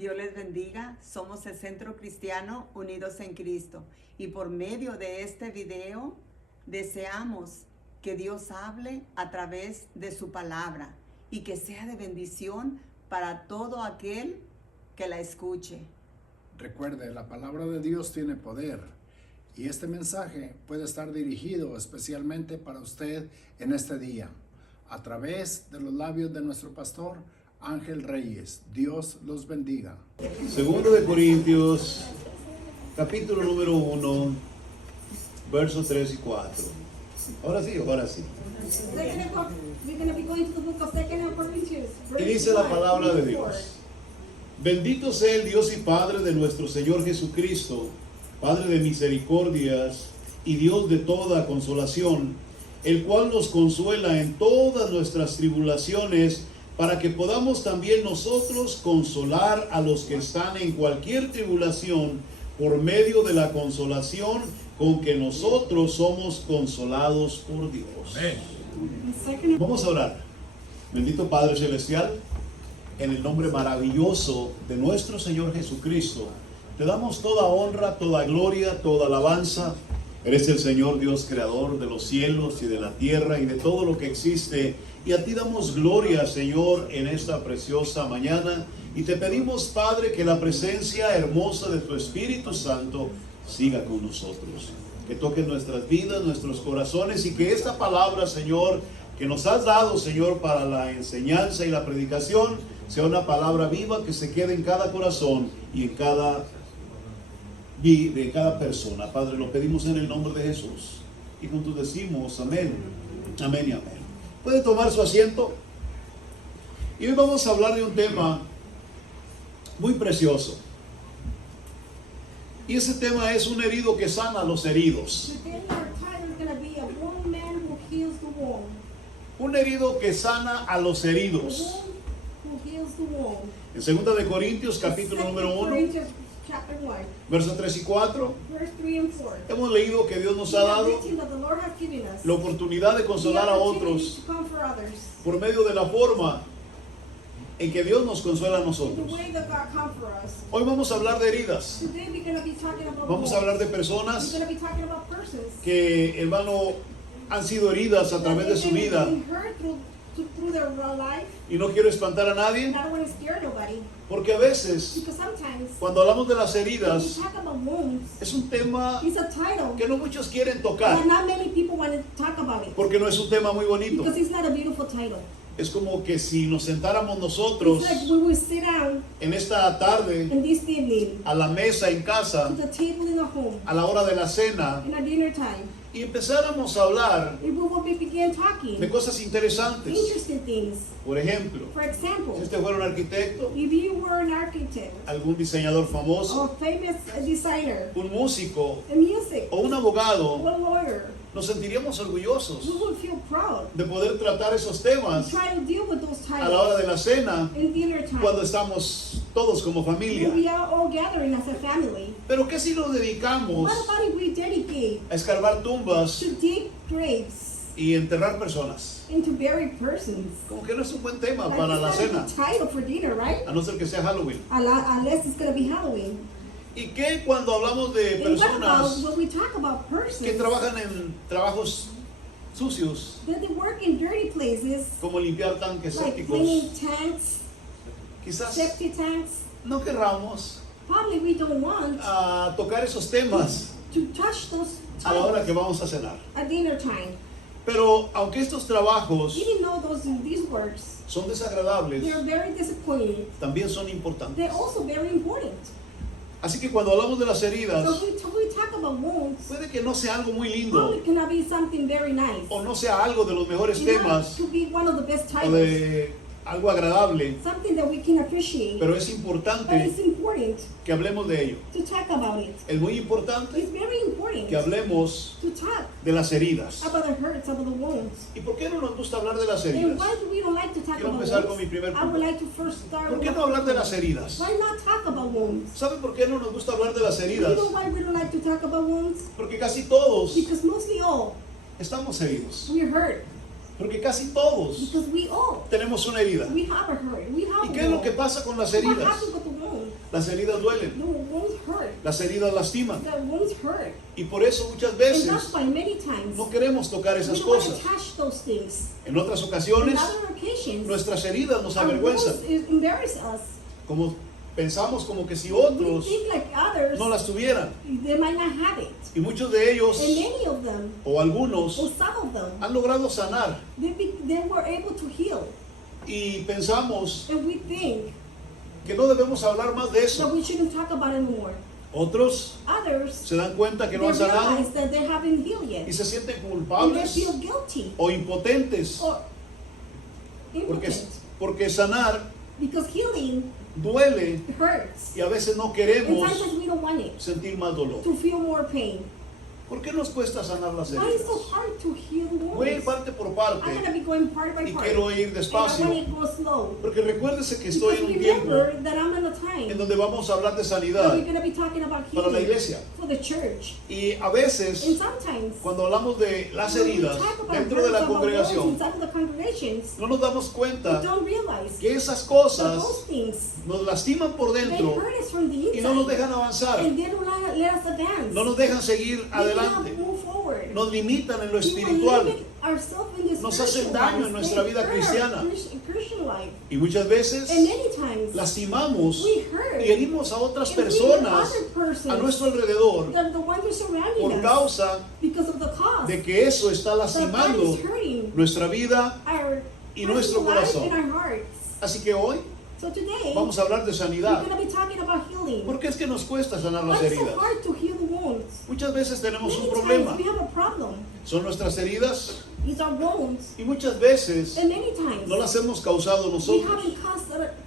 Dios les bendiga. Somos el Centro Cristiano Unidos en Cristo. Y por medio de este video deseamos que Dios hable a través de su palabra y que sea de bendición para todo aquel que la escuche. Recuerde, la palabra de Dios tiene poder y este mensaje puede estar dirigido especialmente para usted en este día a través de los labios de nuestro pastor Ángel Reyes. Dios los bendiga. Segundo de Corintios, capítulo número 1, versos 3 y 4. Ahora sí. Y dice la palabra de Dios: bendito sea el Dios y Padre de nuestro Señor Jesucristo, Padre de misericordias y Dios de toda consolación, el cual nos consuela en todas nuestras tribulaciones, para que podamos también nosotros consolar a los que están en cualquier tribulación por medio de la consolación con que nosotros somos consolados por Dios. Amén. Vamos a orar. Bendito Padre Celestial, en el nombre maravilloso de nuestro Señor Jesucristo, te damos toda honra, toda gloria, toda alabanza. Eres el Señor Dios creador de los cielos y de la tierra y de todo lo que existe. Y a ti damos gloria, Señor, en esta preciosa mañana. Y te pedimos, Padre, que la presencia hermosa de tu Espíritu Santo siga con nosotros. Que toque nuestras vidas, nuestros corazones, y que esta palabra, Señor, que nos has dado, Señor, para la enseñanza y la predicación, sea una palabra viva que se quede en cada corazón y en cada persona. Padre, lo pedimos en el nombre de Jesús. Y juntos decimos amén, amén y amén. Puede tomar su asiento. Y hoy vamos a hablar de un tema muy precioso. Y ese tema es un herido que sana a los heridos. Un herido que sana a los heridos. En 2 de Corintios, capítulo número 1, versos 3 y 4, hemos leído que Dios nos ha dado la oportunidad de consolar a otros por medio de la forma en que Dios nos consuela a nosotros. Hoy vamos a hablar de heridas. Vamos a hablar de personas que, hermano, han sido heridas a través de su vida. Y no quiero espantar a nadie, porque a veces cuando hablamos de las heridas es un tema que no muchos quieren tocar, porque no es un tema muy bonito. Es como que si nos sentáramos nosotros en esta tarde a la mesa en casa, a la hora de la cena, y empezáramos a hablar de cosas interesantes. Por ejemplo, si usted fuera un arquitecto, algún diseñador famoso, un músico o un abogado, nos sentiríamos orgullosos de poder tratar esos temas a la hora de la cena, cuando estamos todos como familia. Pero ¿qué si nos dedicamos a escarbar tumbas y enterrar personas? Como que no es un buen tema para la cena, a no ser que sea Halloween. ¿Y qué cuando hablamos de personas que trabajan en trabajos sucios, como limpiar tanques sépticos? Quizás no querramos tocar esos temas a la hora que vamos a cenar. Pero aunque estos trabajos son desagradables, también son importantes. Así que cuando hablamos de las heridas, puede que no sea algo muy lindo, o no sea algo de los mejores temas, o de algo agradable, pero es importante que hablemos de ello. Es muy importante que hablemos de las heridas. ¿Y por qué no nos gusta hablar de las heridas? Quiero empezar con mi primer punto. ¿Por qué no hablar de las heridas? ¿Saben por qué no nos gusta hablar de las heridas? Porque casi todos estamos heridos. Porque casi todos tenemos una herida. ¿Y qué es lo que pasa con las heridas? wound. Las heridas duelen, The wounds hurt. las heridas lastiman. The wounds hurt. Y por eso muchas And veces that's why many times no queremos tocar we esas don't want cosas. to touch those things. En otras On ocasiones, other occasions, nuestras heridas nos our wounds avergüenzan, embarrass us. como pensamos como que si We otros think like others, no las tuvieran. they might not have it. Y muchos de ellos, And many of them, o algunos, or some of them, han logrado sanar. they were able to heal. Y pensamos And we think que no debemos hablar más de that eso. we shouldn't talk about it anymore. Otros Others, se dan cuenta que they no han sanado realize that they haven't healed y yet. se sienten And they culpables feel guilty o impotentes. or Porque, impotent. porque sanar Because healing duele hurts. y a veces no And queremos sometimes we don't want it, sentir más dolor. to feel more pain. ¿Por qué nos cuesta sanar las Why is heridas? it so hard to heal Voy a ir wounds? parte por I'm parte going to be going part by y part. quiero ir And I despacio. want to go slow. Porque recuérdese que estoy Because en un tiempo remember that I'm in a time en donde vamos a hablar de that sanidad we're going to be talking about para la healing iglesia. for the church. Y a veces, And sometimes, cuando hablamos de las when we heridas talk about dentro de hurts, la about wounds congregación, inside of the congregations, no nos damos we cuenta don't realize que esas that cosas those things, nos lastiman por they dentro hurt us from the y no nos inside. dejan avanzar, And they don't let us advance. no nos dejan seguir They cannot adelante, move forward. nos limitan en lo We will espiritual limit ourselves in this nos spiritual hacen daño en life. nuestra They vida hurt cristiana. our Christian life. y muchas veces And many times, lastimamos we hurt y herimos a otras and we hurt personas other persons a nuestro alrededor that the ones who are surrounding por us causa because of the cause. de que eso está That lastimando is hurting nuestra vida our y nuestro personal life corazón. and our hearts. Así que hoy So today, vamos a hablar de we're sanidad. going to be talking about healing. ¿Por qué es que nos cuesta sanar las Why is it so heridas? hard to heal the wounds? Muchas veces tenemos un Many problema. times we have a problem. Son nuestras heridas These are wounds. y muchas veces And many times, no las hemos causado we nosotros. haven't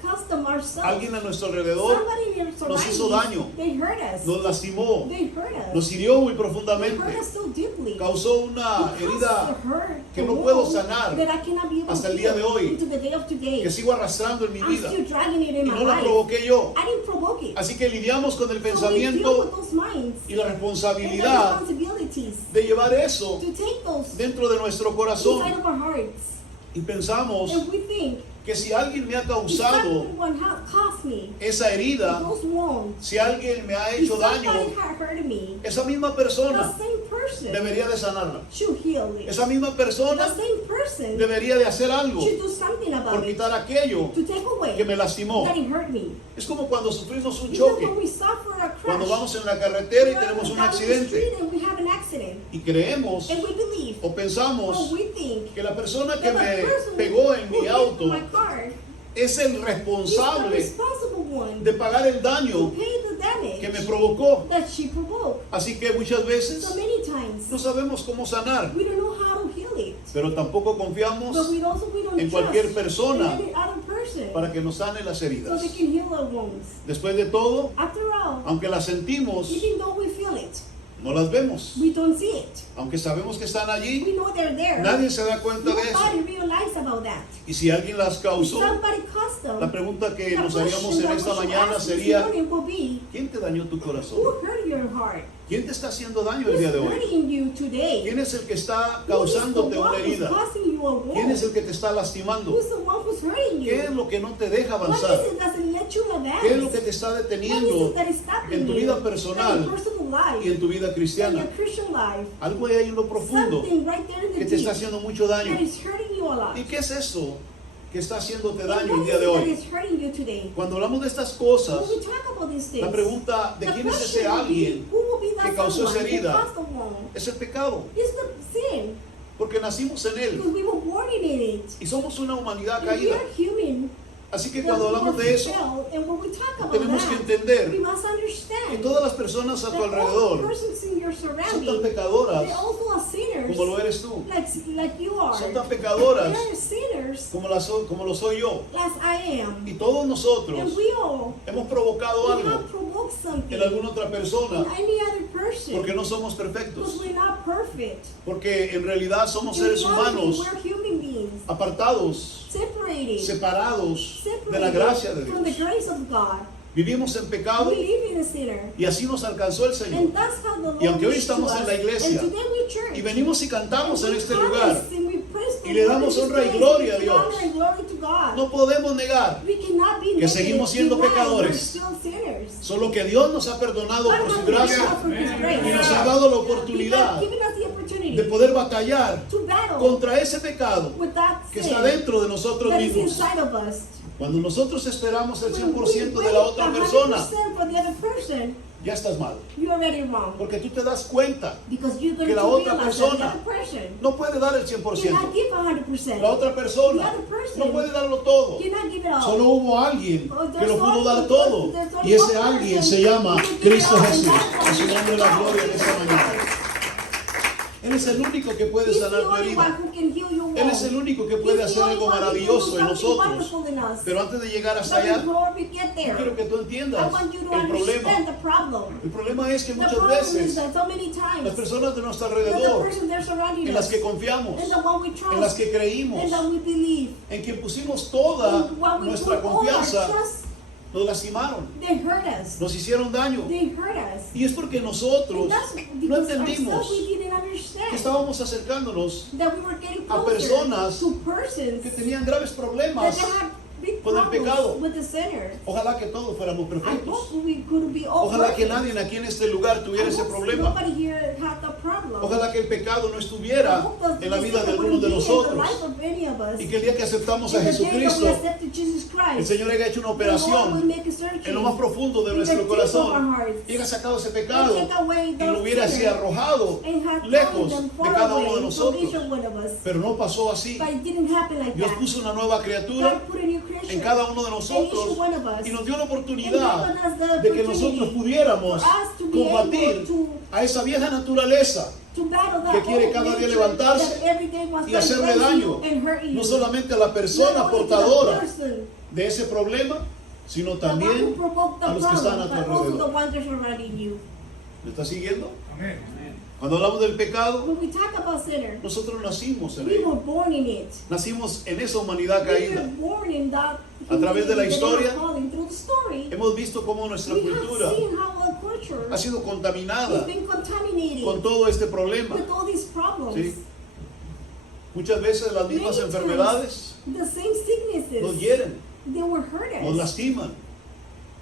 caused them ourselves. Alguien a nuestro alrededor Somebody in your nos hizo surroundings, daño, they hurt us. nos lastimó, They hurt us. nos hirió muy They profundamente, hurt us so deeply. causó una Because herida the hurt, que the no puedo wound sanar that I cannot be able hasta to el día de heal hoy, into the day of today. que sigo arrastrando en mi I'm vida still dragging it y in my no la life. provoqué yo. I didn't provoke it. Así que lidiamos con el So we deal with pensamiento those minds y la and the responsabilidad responsibilities de llevar eso to take those dentro de nuestro inside corazón of our hearts. y pensamos And we think, que si alguien me ha if causado someone caused me esa herida, those wounds, si alguien me ha if hecho somebody daño, had hurt me, esa misma the persona same person debería de sanarla. should heal it. Esa misma persona The same person debería de hacer algo should do something por about it quitar aquello to take away que me lastimó. that it hurt me. Es como cuando sufrimos un You know when choque, we suffer a crash, cuando vamos en la carretera y we're tenemos un down the accidente street and we have an accident, y creemos and we believe, o or pensamos we think, que la persona que that the me person pegó en who mi hit auto my car es el is the responsable responsible one de pagar el to daño pay the damage que me provocó. that she provoked. Así que muchas veces So many times no sabemos cómo sanar, we don't know how to heal it, pero tampoco confiamos but we don't en trust cualquier persona in any other person para que nos sane las so heridas. they can heal our wounds. Después de todo, After all, aunque las sentimos, even though we feel it, no las vemos. we don't see it. Aunque sabemos que están allí, We know they're there. nadie se da cuenta de eso. Nobody realizes about that. Y si alguien las If causó, somebody caused them, la pregunta que the nos haríamos question en that esta we should mañana ask this sería, morning will be, ¿quién te dañó tu corazón? who hurt your heart? ¿Quién te está haciendo daño el Who's día de hoy? hurting you today? ¿Quién es el que está Who is the causándote una one who's herida? causing you a wound? ¿Quién es el que te está lastimando? Who's the one who's hurting you? ¿Qué es lo que no te deja What avanzar? is it that doesn't let you advance? ¿Qué es lo que te está What is deteniendo it that is stopping en tu you vida in your personal personal life, y en tu vida in cristiana? your Christian life? Algo hay ahí en lo profundo Something right there in que the te está deep haciendo mucho daño. that is hurting you a lot. ¿Y qué es eso que está haciéndote And daño what el día is de it that hoy? is hurting you today? Cuando hablamos de estas cosas, When we talk about these things, la pregunta de the quién es ese question will be, alguien who will be that que causó esa someone who herida caused the wound? es el pecado, It's the sin, porque nacimos en él because we were born in it. y somos una humanidad And we caída. are human. Así que cuando hablamos de eso, And when we talk about tenemos que that, entender we must que understand todas las personas a tu that all the alrededor persons in your son tan surrounding, pecadoras they also are sinners, como lo eres tú. like you are. Son tan pecadoras They are sinners como lo soy yo. as I am. Y todos nosotros And we all hemos provocado we algo have provoked something en alguna otra persona in any other person porque no somos because perfectos. we're not perfect. Porque en realidad somos In seres reality, humanos we're human beings, apartados, separated, separados de la separated gracia de from the Dios. grace of God. Vivimos en pecado We live in a sinner. y así nos alcanzó el Señor. And that's how the Lord Y aunque hoy is to estamos us. en la iglesia And today we church. y venimos y cantamos en We este promise lugar, and we praise y le damos God, honra y we gloria a give Dios. honor and glory to God. No podemos negar We cannot be que negative, seguimos siendo deny pecadores. we're still sinners. Solo que Dios nos ha perdonado God por su has gracia forgiven us for His grace. y nos ha dado la He oportunidad has given us the opportunity de poder batallar to battle contra ese pecado with that que sin está dentro de nosotros that is mismos. inside of us. Cuando nosotros esperamos el When 100% we de la wait otra 100% persona, for the other person, ya estás mal. you're already wrong. Porque tú te das cuenta Because you're going que to la otra realize that the persona other person no puede dar el cannot 100%. give 100%. La otra persona The other person no puede darlo todo. cannot give it all. Solo hubo alguien Oh, que there's lo pudo only- dar todo. there's only Y ese one alguien person se llama who can give it Cristo all, and Jesús. that's A su why nombre la God gloria en gives esta it mañana. all. Él es el único que puede He's the sanar tu only one herida. who can heal your Él es el wound. único que puede He's the hacer only algo one who can do maravilloso en something nosotros. wonderful in us. Pero antes de llegar hasta But allá, before we get yo there, quiero que tú I entiendas want you to el understand problema. the problem. El problema es que The muchas problem is veces that so many times, las personas de nuestro with the alrededor, person they're surrounding en las us, que confiamos, and the one we trust, en las que creímos, and that we believe, en quien pusimos toda and what we nuestra put all our confianza, trust, nos lastimaron, they hurt us. nos hicieron daño. They hurt us. Y es porque nosotros And that's no because entendimos ourselves we didn't que understand estábamos acercándonos that we were getting a closer personas to persons que tenían graves that problemas. they had big con el pecado. problems with the sinner. Ojalá que todos fuéramos I perfectos. hope we could be all Ojalá que perfect. nadie aquí en este lugar tuviera I ese hope problema. nobody here had the problem. Ojalá que el pecado no I estuviera hope that en la the vida sin de algunos wouldn't de be in the nosotros. life of any of us. Y que el día que aceptamos a And the day that we Jesucristo, accepted Jesus Christ, el Señor haya hecho una the Lord will operación make a surgery en lo más profundo de in the nuestro deep of our corazón hearts, y haya sacado ese pecado and take away y the lo hubiera así sinner, arrojado and had lejos thrown them de far cada uno de away from nosotros. each one of us. Pero no pasó así. But it didn't happen like Dios that. puso una nueva criatura God put a new creation en cada uno de in each nosotros one of us. y nos dio la And oportunidad given us the de que opportunity nosotros pudiéramos for us to be combatir able to a esa vieja naturaleza to battle that que quiere old cada día nature levantarse that every day wants y to hacerle praise daño, you and hurt you. no solamente a la Not persona only to the portadora person, de ese problema, sino the one who también provoked the a los que están a problem, tu but also the alrededor. ones that are surrounding you. ¿Me está siguiendo? Cuando hablamos del pecado, When we talk about sinner, nosotros nacimos en we él. were born in it. Nacimos en esa humanidad We were caída. born in that. A través de la that they historia, are calling through the story. Hemos visto cómo nuestra We cultura have seen how our culture ha sido has contaminada been contaminated con todo este problema. with all these problems. ¿Sí? Muchas veces las mismas Many enfermedades times, the same sicknesses, nos hieren, they will hurt nos us lastiman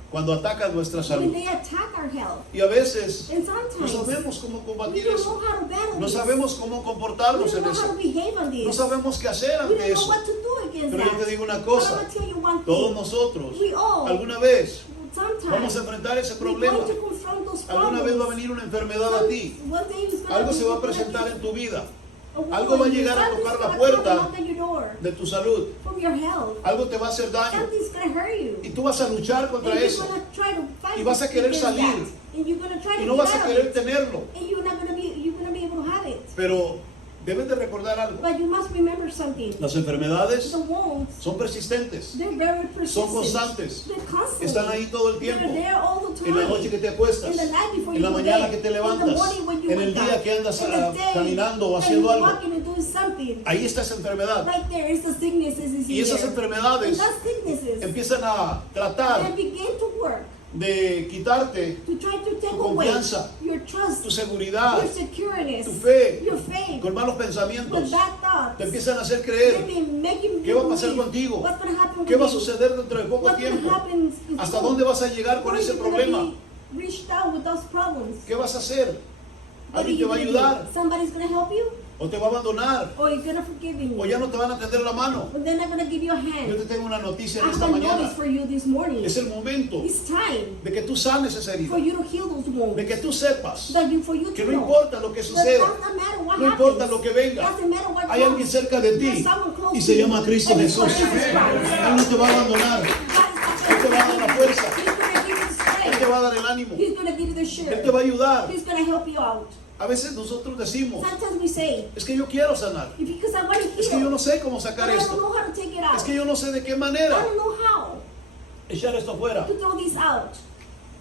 cuando atacan nuestra when salud. they attack our health. Y a veces And no sometimes sabemos cómo we combatir don't eso. know how to battle No this. sabemos cómo We comportarnos don't en know how eso. to behave on this. No sabemos qué hacer We ante don't know eso. what to do against Pero yo te that. digo una But cosa, I'm going to tell you one todos thing. nosotros We all, alguna vez sometimes, vamos a enfrentar ese we're problema. going to confront those Alguna vez va a problems. venir una enfermedad a ti. One day it's gonna Algo be- se va a it's gonna presentar be- en tu vida a woman, algo va a llegar a something's tocar la gonna puerta come knock on your door de tu salud. from your health. Algo te va a hacer daño. Something's going to hurt you. Y tú vas a luchar contra And you're eso. going to try to fight Y vas a querer against salir. that. And you're going to try Y to no get vas a out of querer it. tenerlo. And you're not going to be able to have it. Pero debes de recordar algo. But you must remember something. Las enfermedades The wounds, son persistentes. they're very persistent. Son constantes. They're constant. Están ahí todo el tiempo. They're there all the time. En la noche que te acuestas. In the night before En la you go mañana to que bed. te In the levantas. morning when you En el wake día up. que andas In the day caminando o when haciendo you're algo. walking and doing something. Ahí está esa enfermedad. Right there is the sicknesses is Y in esas there. enfermedades And that sicknesses, empiezan a tratar they begin to work de quitarte to try to take tu away confianza, your trust, tu seguridad, your secureness, tu fe, your faith, con malos with pensamientos. bad thoughts. Te empiezan a hacer They creer may make you qué va a pasar believe contigo, what's going to happen qué va a with you, suceder dentro de poco what's going to tiempo, happen hasta dónde vas a llegar con Where ese you gonna problema, be reached out with those problems. qué vas a hacer, What are alguien te you va a gonna do? ayudar Somebody's going to help you, o te va a abandonar or you're going to forgive you, o ya no te van a tender la mano. or they're not going to give you a Yo hand. te tengo una noticia I en have esta a notice mañana. for you this morning. Es el momento It's time de que tú sanes esa herida, for you to heal those wounds. de que tú sepas For you que to no know importa lo que that suceda, doesn't matter what no importa happens. lo que venga, Doesn't matter what hay alguien comes. cerca de ti There's someone close y to se you. llama Cristo And it's Jesús. Jesus Christ. Él no te va a abandonar, Él te va a dar la fuerza. He's going to give you the Él strength. te va a dar el ánimo, He's going to give you the Él strength. te va a ayudar. He's going to help you out. A veces nosotros decimos, Sometimes we say, es que yo quiero sanar, because I want to es que yo heal, no sé cómo but sacar I don't esto, know how to take it out. es que yo no sé de qué I manera don't know how echar esto afuera. to throw this out.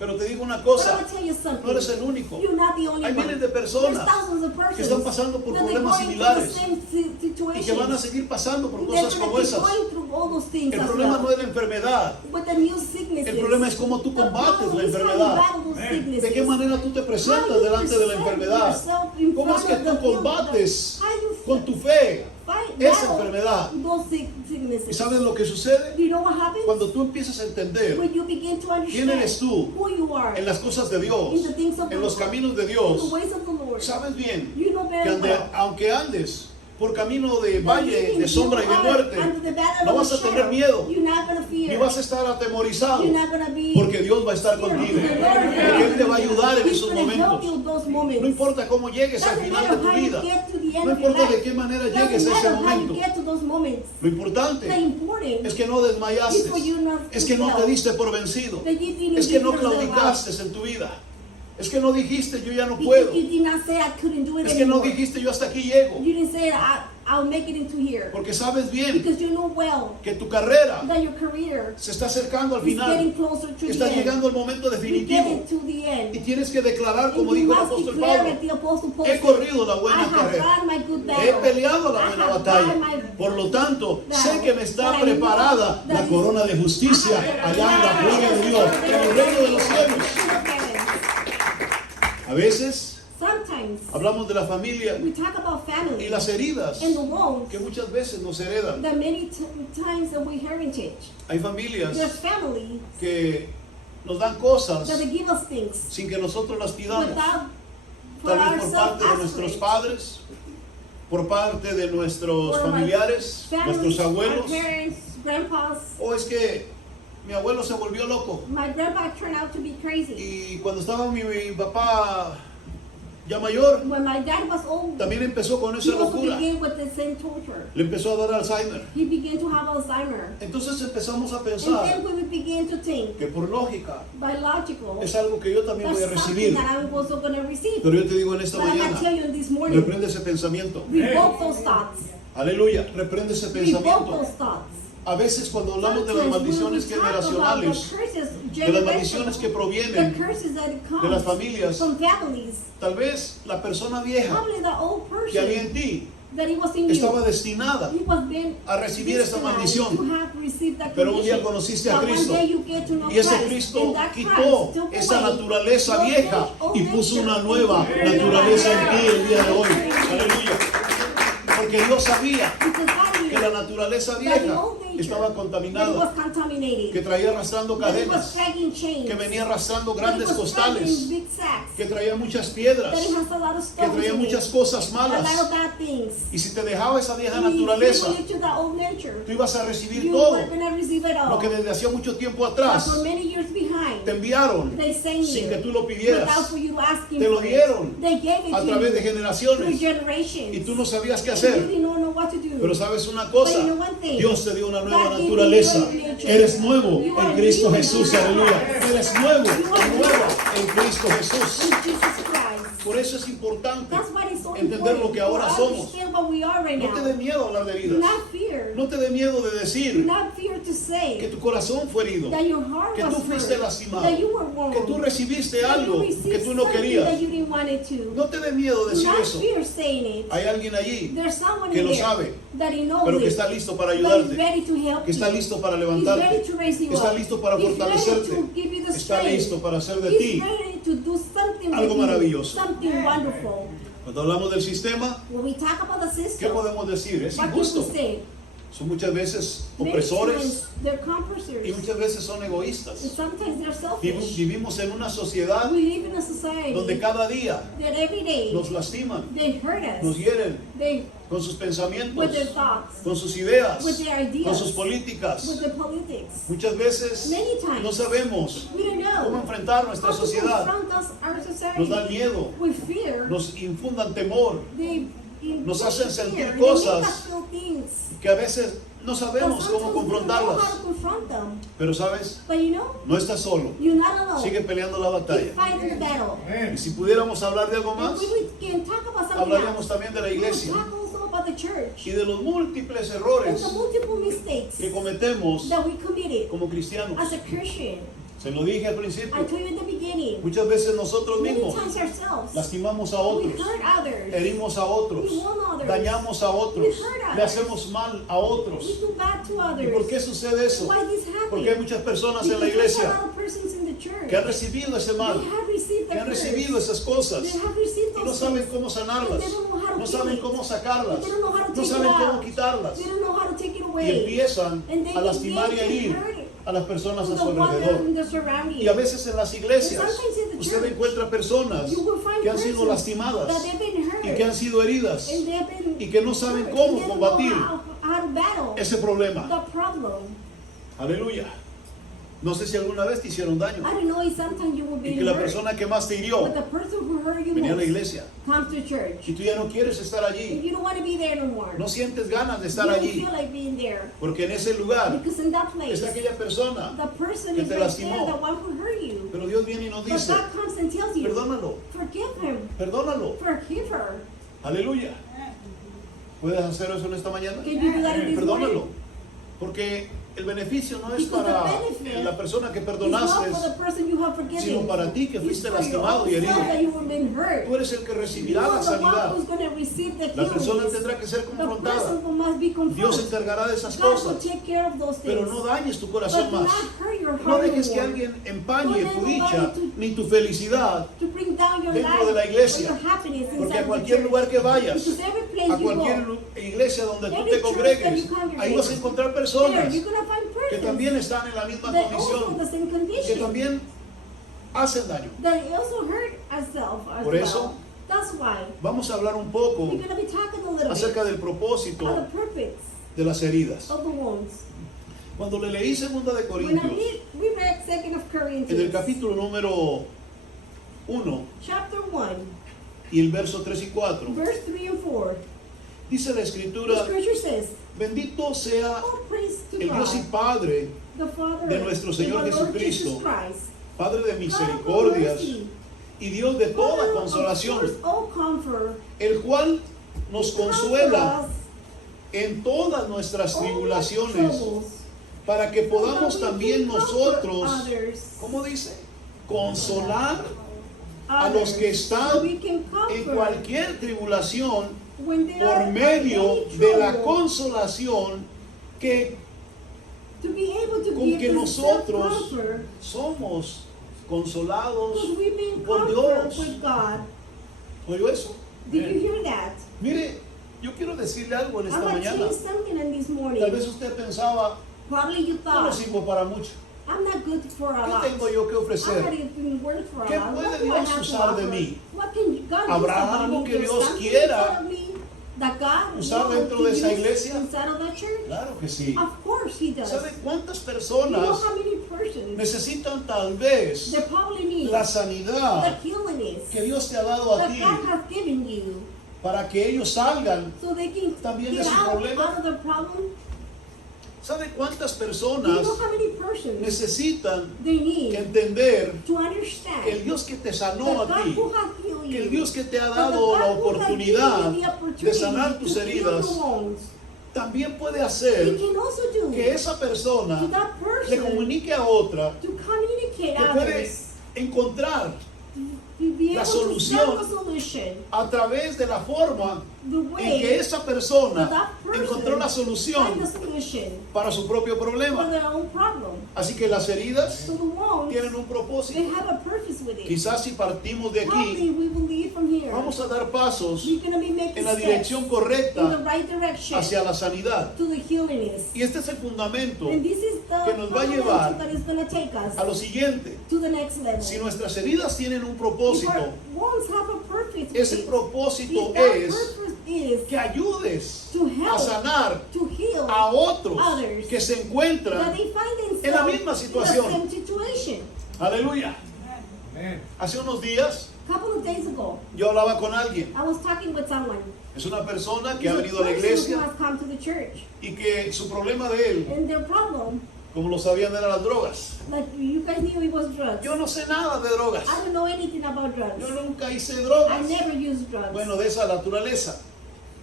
Pero te digo una But I'm cosa, going to tell you something. no eres el único. You're not the only Hay one. miles de personas There's thousands of persons que están pasando por that they're problemas going through similares the same y situations. que van a seguir pasando por They're cosas gonna como keep esas. going through all those things El as problema well. no es la enfermedad, But the new sicknesses. el problema es cómo tú The combates problem la is how you enfermedad. battle those sicknesses. ¿De qué manera tú te How presentas you delante de la present enfermedad? yourself in ¿Cómo es front que of the tú field, combates how you con tu fe? fight esa battle enfermedad. those ¿Y sicknesses. sabes lo que sucede? Do you know what happens? Cuando tú empiezas a entender When you begin to quién understand eres tú who you are en las cosas de Dios, in the things of the en los Lord, caminos de in Dios, the ways of the Lord, sabes bien you know que very well. aunque andes por camino de that valle even de if sombra y you de are muerte, under the valley no of vas the a tener shadow, miedo, you're not going to fear. ni vas a estar atemorizado, You're not going to be porque Dios va a estar contigo, porque Él te va a ayudar en He's esos gonna help momentos. you those moments. No importa cómo llegues al Doesn't final matter de tu how you vida, get to the end no of your importa de life. qué manera Doesn't llegues a ese matter how you momento, get to those moments. lo The importante important es que no desmayaste, is for you not es to que no te fail. diste por vencido, That you didn't es que no give yourself up. claudicaste en tu vida, es que no dijiste yo ya no Because puedo, you did not say I couldn't do it es que no anymore. dijiste yo hasta aquí llego, You didn't say I'll make it into here. porque sabes bien Because you know well que tu carrera that your career se está acercando al is getting final, closer to está the end. llegando el momento You're definitivo getting to the y end. tienes que declarar como And you dijo el must apóstol declare Pablo, it, the Apostle Paul he said, corrido la I buena have carrera, run my good he battle. peleado la I buena have batalla, run my por lo tanto sé battle. que me está But I know preparada that la is- corona de justicia allá en la gloria de Dios, en el reino de los cielos. A veces Sometimes hablamos de la familia we talk about y family las heridas and the wounds que muchas veces nos heredan. that many times that we heritage. Hay familias There's family que nos dan cosas that they give us things sin que nosotros las pidamos. without for Tal vez por ourselves parte de asking nuestros it. padres, por parte de nuestros For my familiares, Families, nuestros our abuelos. parents, grandpas. O es que mi abuelo se volvió loco My grandpa turned out to be crazy. y cuando estaba mi papá ya mayor, When my dad was old, también empezó con he esa also locura. began with the same torture. Le empezó a dar Alzheimer. He began to have Alzheimer. Entonces empezamos a And pensar then we began to think, que por lógica biological, es algo que yo también voy a that's recibir. something that I was also going to receive. Pero yo te digo en esta But I'm going to tell mañana, you this morning, reprende ese pensamiento. revoke those thoughts. Aleluya, reprende ese Revoke pensamiento. those thoughts. A veces cuando hablamos de las Sometimes maldiciones we talk about generacionales, the curses, de las maldiciones que the provienen curses that come de las familias, from families. tal vez la persona vieja Probably the old que había person en ti that he was in you. estaba destinada He was been a recibir esta destined maldición. to have received that Pero un día condition. conociste a But one Cristo, day you get to know y ese Christ, Cristo and that quitó Christ took esa away naturaleza your vieja old y puso nature una and nueva put a new naturaleza en nature. ti el día de hoy. Aleluya. Porque Dios sabía Because God que knew la naturaleza that the vieja old nature estaba that it contaminada, was contaminated, que traía arrastrando that it was cadenas, dragging chains, que venía arrastrando that it grandes was dragging costales, big sacks, que traía muchas that piedras, it has a lot of que stones traía in muchas it, cosas a lot malas. of bad things. Y si te dejaba esa vieja If you naturaleza, give to the old nature, tú ibas a recibir you todo were going to receive it all. lo que desde hacía mucho tiempo But atrás for many years behind, te enviaron they sang sin you que tú lo pidieras. without for you asking Te lo for it. dieron They gave it a to través de you through generaciones generations. y tú no sabías qué You hacer. didn't know what to do. Pero sabes una cosa, But you know one thing. Dios te dio una nueva God gave you naturaleza. a new nature. Eres nuevo You en are Cristo new in Jesús, Christ. aleluya. Eres nuevo You o are nueva new en Cristo Jesús. in Jesus Christ. Por eso es importante That's why it's so entender important lo que ahora to somos. understand what we are right No now. te dé miedo hablar de Do heridas. not fear. No te dé miedo de Do decir not fear to que say tu corazón fue herido, that your heart que was tú fuiste hurt, lastimado, that you were wounded, que tú recibiste that you algo received que tú no something querías. that you didn't want it to. No te dé miedo Do decir not eso. fear saying it. Hay alguien allí There's someone que in lo there sabe, that he knows pero que it, está listo para that is ayudarte, ready to help que está you. listo para He's ready levantarte, to raise you que está up. listo para He's ready fortalecerte, to give you the está strength. listo para hacer de He's ti ready to do something algo with you, maravilloso. something wonderful. Cuando hablamos del sistema, When we talk about the ¿qué system, podemos decir? Es what can we injusto. say? Son muchas veces Many opresores times they're y compressors, muchas veces son and egoístas. sometimes they're selfish. Vivimos en una sociedad We live in a society donde cada día that every day nos lastiman, they hurt nos us, hieren they con sus pensamientos, with their thoughts, con sus ideas, with their ideas, con sus políticas. with their politics. Muchas veces Many times no sabemos we don't cómo know enfrentar nuestra how to sociedad. confront us, our Nos society. da miedo, We fear. nos infundan temor, They nos hacen sentir fear. cosas They make us feel things. que a veces no But sabemos cómo sometimes we don't know confrontarlas. how to confront them. Pero sabes, But you know, no estás solo. you're not alone. Sigue peleando la Keep batalla. fighting the battle. Y si pudiéramos hablar de algo And más, we can talk about something hablaríamos else. también de la We will iglesia talk also about the church y de los múltiples and errores the multiple mistakes que cometemos that we committed como cristianos. as a Christian. Se lo dije al I principio. told you in the beginning. Muchas veces nosotros Many mismos times ourselves, lastimamos a we otros, hurt others. herimos a otros, We wound others. dañamos a otros, We hurt others. le hacemos mal a We otros. do bad to ¿Y others. por qué sucede eso? Why this happens? Porque hay muchas personas en la Because there's a iglesia lot of persons in the church que han recibido ese mal, They have received que the han curse. recibido esas cosas They have received y no those saben things. cómo sanarlas, And they don't know how to no heal saben it. cómo sacarlas, They don't know how to no take it saben cómo out. quitarlas They don't know how to take it y away. empiezan And they a lastimar y begin to herir hurt a las personas to a the su one alrededor. in the surrounding. Y a veces en las iglesias And sometimes in the usted church, encuentra personas you will find que han sido persons lastimadas that they've been hurt. y que han sido heridas And they have been y que no saben hurt. cómo They don't know combatir how to battle ese problema. the problem. Aleluya. No sé si alguna vez te hicieron daño I don't know if sometimes you will y be que la hurt, persona que más te hirió but the person who hurt you venía a la most iglesia comes to church. y tú ya no quieres estar If allí, you don't want to be there no more, no sientes ganas de estar you don't allí, feel like being there. porque en ese lugar Because in that place, está aquella persona, the person que is te right lastimó. there, the one who hurt you. pero Dios viene y nos But dice, God comes and tells you, perdónalo, forgive him, perdónalo, forgive her. aleluya. ¿Puedes hacer eso en esta mañana? Can you do that in this Perdónalo, morning? porque el beneficio no es Because the para benefit la persona que It's not perdonaste, for the person you have forgiven. sino para ti que It's fuiste for your lastimado own y herido. self that you have been hurt. Tú eres el que You recibirá la are the one sanidad. who's going to receive the La persona healing. tendrá que ser The confrontada. person who must be Dios se confronted. encargará de esas God will cosas, take care of those pero things. no dañes tu But corazón do más. not hurt your No heart dejes que anymore. alguien empañe Don't tu let dicha nobody ni tu felicidad, to bring down your dentro life de la iglesia. or your happiness porque inside a the cualquier church. lugar que vayas, Because every place a you cualquier go, iglesia donde tú any te church that congregues, you congregate, ahí vas a encontrar there personas you're going to find que persons también están en la misma that also condición, the same que condition, también hacen daño. that also hurt ourselves as Por eso, well. That's why vamos a hablar un poco we're going to be talking a little acerca bit del propósito about the purpose de las heridas. of the wounds. Cuando le leí segunda de When Corintios, we read 2 of Corinthians, en el capítulo número 1 chapter 1, y el verso 3 y 4, verse 3 and 4, dice la the escritura, scripture says, bendito sea all praise to el Dios y God, Padre, the Father de nuestro of Señor our Lord Jesucristo, Jesus Christ, Padre de God of misericordias mercy, y Dios de toda Father of consolación, all comfort, el cual nos comfort consuela us en todas nuestras all our tribulaciones, troubles, para que so that podamos we también can comfort nosotros, others, ¿cómo dice? Consolar a others, los que están so we can en comfort cualquier tribulación when they are por in medio any de la trouble, consolación que to be able to con give que them nosotros comfort, somos consolados because we've been por comfort Dios. with God. ¿Oyó eso? Did you hear that? Mire, yo quiero decirle algo en I esta want to tell mañana. you something in this morning. Tal vez usted pensaba, Probably you yo no thought, sirvo para mucho. I'm not good for a ¿Qué lot. tengo yo que I'm not ofrecer? even worth for a ¿Qué lot. puede What do I Dios have to usar de offer? mí? What can God use ¿Habrá about algo me? que There's Dios something quiera inside of me that God usar wants dentro to de esa use iglesia? inside of that church? Claro que sí. Of course He does. ¿Sabe cuántas You know personas how many persons necesitan tal vez they probably need la the sanidad healing is que Dios te ha dado a that ti God has given you para que ellos salgan? so they can También de get su out problema. of the problem? ¿Sabe cuántas Do you personas know how many persons necesitan they need entender to que el understand Dios que te that sanó a God ti, who has healed que el you, Dios que te ha that the dado God la who has oportunidad given you the de opportunity sanar tus to heal heridas, the wounds, también puede He hacer can also do que esa to persona that le person comunique a otra to communicate que puede others, encontrar to be la able to solución find a solution, a través de la forma the en way que esa persona that person encontró la find solución the solution para su propio for problema. their own problem. Así que las heridas So the wounds, tienen un they propósito. have a purpose with it. Quizás si partimos de Probably aquí, we will leave from here. vamos a dar pasos We're going to be making en la steps dirección in the correcta right direction hacia la sanidad. to the healiness. Y este es el fundamento And this is the que nos va a fundamental llevar that is going to take us a lo siguiente. to the next level. Si nuestras heridas tienen un If propósito, our wounds have a purpose with ese it, propósito if that es purpose is que ayudes to a help, sanar to heal, a otros others que se that encuentran they find en la themselves misma in the situación. same situation. Aleluya. Hace unos días A couple of days ago, yo hablaba con alguien. I was talking with someone. Es una persona que ha He's a venido a la person who iglesia has come to the church. y que su problema de él, And their problem, como lo sabían, eran las drogas. like you guys knew it was drugs. Yo no sé nada de drogas. I don't know anything about drugs. Yo nunca hice I drogas. never used drugs. Bueno, de esa naturaleza,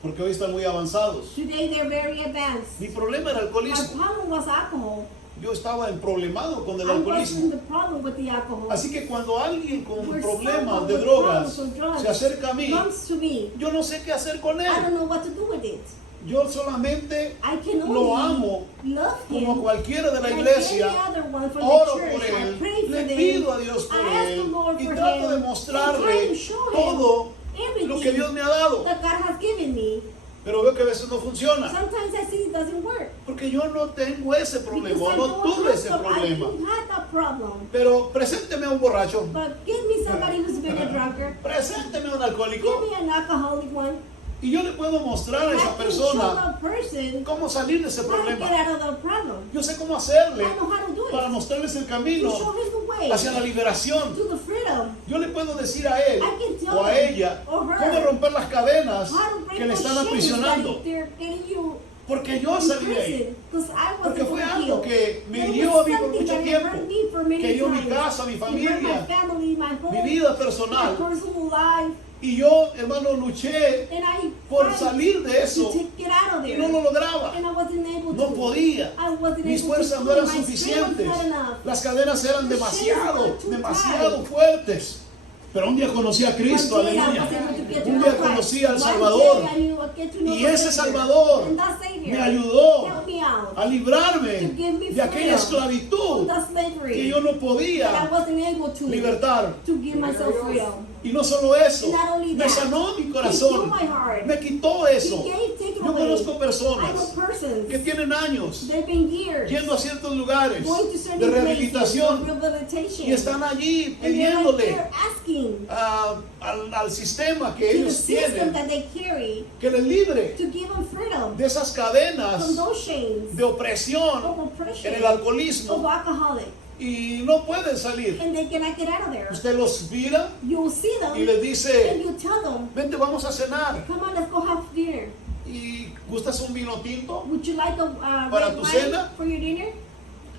porque hoy están muy avanzados. Today they're very advanced. Mi problema era My alcoholismo. problem was alcohol. Yo estaba problemado con el I wasn't alcoholismo. the problem with the alcohol. Así que cuando alguien con Where problemas someone de with drogas problems with drugs se acerca a mí, comes to me, yo no sé qué hacer con I don't él. know what to do with it. Yo solamente I can lo only amo love him como cualquiera de la like iglesia. any other one from Oro the church. por I él pray for Le them. pido a Dios por I ask the él Lord y for trato him de and mostrarle try to show him todo everything lo que Dios me ha dado. that God has given me. Pero veo que a veces no funciona. Sometimes I see it doesn't work. Porque yo no tengo ese problema, Because I no don't tuve have ese I problema. don't have that problem. Pero presénteme a un borracho, But give me somebody who's been a drunkard. presénteme a un Give alcohólico me an alcoholic one. y yo le puedo mostrar a I esa can show persona a person cómo salir de ese how to get problema. out of the problem. Yo sé cómo I hacerle know how to do para it. mostrarles el To camino show him the way hacia la liberación. to the freedom. Yo le puedo decir a él I can tell o a him ella or her cómo romper las cadenas How to break que le those están chains aprisionando. that they're getting you Porque yo in salí de ahí. prison. Because I Porque wasn't fue algo healed. que me It hirió was a mí por something mucho that tiempo. hurt me for many Que hirió mi times. casa, mi It hurt familia, my family, my home, mi vida my personal. personal life. Y yo, hermano, luché And I por tried salir de eso to get out of y there. no lo lograba. And I wasn't able No to. podía. I wasn't Mis able fuerzas to no do it. eran My strength was suficientes. not enough. Las cadenas eran The demasiado, chains were too demasiado tight. fuertes. Pero un día conocí a Cristo, One day I aleluya. was able to get to Un know día Christ. conocí al One Salvador. day I knew I get to know Y the ese Savior. Salvador And that Savior me ayudó helped me out a librarme to give me de aquella freedom esclavitud from that slavery que yo no that I podía wasn't able to libertar. give myself freedom. Y no solo eso, And not only me that, sanó mi He corazón, healed my heart. me quitó eso. He gave, taken Yo away. conozco I personas know persons. que tienen años They've been years yendo a ciertos lugares going to certain de places rehabilitación for rehabilitation. y están allí And they're right pidiéndole there asking al sistema que to the ellos system tienen that they carry que les libre to give them freedom de esas from cadenas those chains de opresión of oppression, en el of alcoholismo alcoholic, y no pueden salir. and they cannot get out of there. Usted los mira You'll see them y les and dice, you tell them, vente, vamos a cenar. come on, let's go have dinner. ¿Y gustas un vino tinto? Would you like a Para red tu wine cena? for your dinner?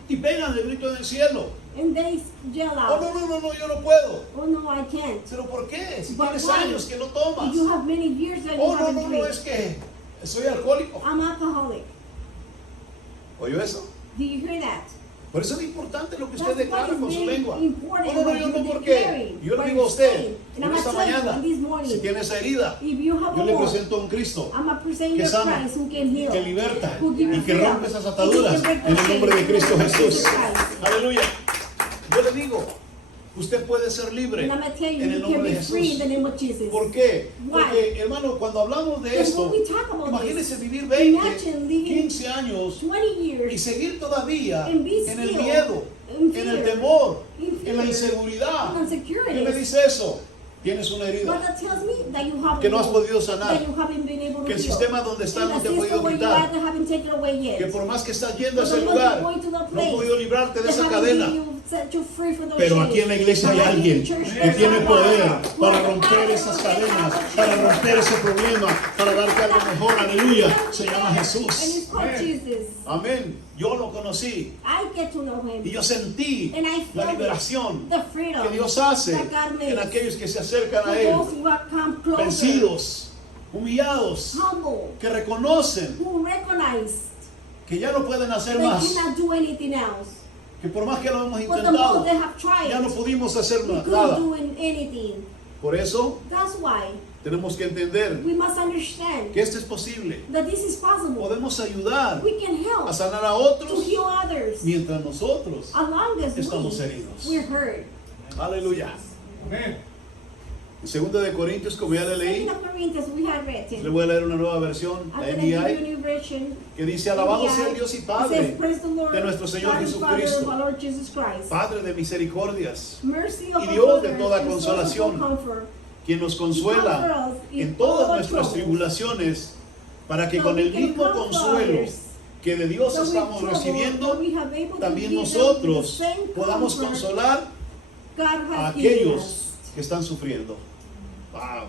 Y pegan el grito en el cielo. And they yell Oh, out, no, no, no, no, yo no puedo. oh no, I can't. ¿Pero por qué? Si But tienes why? años que no tomas. You have many years that you Oh, no, haven't no, no, drank. es que soy alcohólico. I'm alcoholic. ¿Oyó eso? Do you hear that? Por eso es importante lo que usted That's declara what con is su very lengua. important, No, no, what yo you no, porque declaring, yo le what digo a you're usted saying. And en I'm esta gonna tell you mañana, this morning, si tiene esa herida, if you have yo a le war, presento a un Cristo I'm a present que your sana, Christ who can heal, que liberta who give y you que freedom, rompe esas and ataduras he can break en those el nombre de chains. Cristo In the name of Jesús. Jesus Christ. Aleluya. Yo le digo, usted puede ser libre And I'm going to tell you, en el you can nombre de be free in Jesús. the name of Jesus. ¿Por qué? Why? Porque, hermano, cuando hablamos de Because esto, when we talk about imagínese this, vivir 20, imagine living 15 años 20 y years seguir todavía and be en el still miedo, in en el fear, temor, in en la fear, inseguridad. in ¿Qué insecurity. me dice eso? Tienes una herida But that tells me that you haven't que no has healed, podido sanar, that you haven't been able to que el heal. sistema donde estás And no the te ha system podido where you are, quitar, they haven't taken away yet. que por más que estás yendo a But ese the lugar, Lord is going to the no has place. podido librarte de They esa haven't cadena. given you, set you free from those Pero chains. aquí en la iglesia hay But alguien in church, que there's tiene someone poder who para has romper power, esas who has cadenas, power. para romper ese problema, para darte algo mejor. Aleluya. Se llama And Jesús. it's called Jesus. Amén. Yo lo conocí I get to know him. y yo sentí And I la felt liberación the freedom que Dios hace that God makes en aquellos que se acercan for a Él, those who have come closer, vencidos, humillados, humble, que reconocen who recognize que ya no pueden hacer they más, cannot do anything else. que por más que lo hemos But the more intentado, they have tried, ya no pudimos hacer we couldn't nada. do anything. Por eso That's why tenemos que entender we must understand que esto es posible. that this is possible. Podemos ayudar We can help a sanar a to otros heal others mientras nosotros as long as estamos heridos. we're hurt. Aleluya. En 2 de Corintios, como ya le leí, 2 Corinthians we have read. le voy a leer una nueva versión, I'm la going to give you a NBI, new version. que dice, alabado sea el Dios y It Padre says, praise the Lord, de nuestro Señor God and Father Jesucristo, of our Lord Jesus Christ. Padre de misericordias, Mercy of y our Dios de fathers, toda and source of consolación, comfort, quien nos consuela en todas nuestras tribulaciones, para que so con we el can mismo comfort consuelo others. que de Dios So with estamos trouble, recibiendo, that we have able to también give them nosotros the same podamos comfort consolar God a has given aquellos us. que están sufriendo. Wow.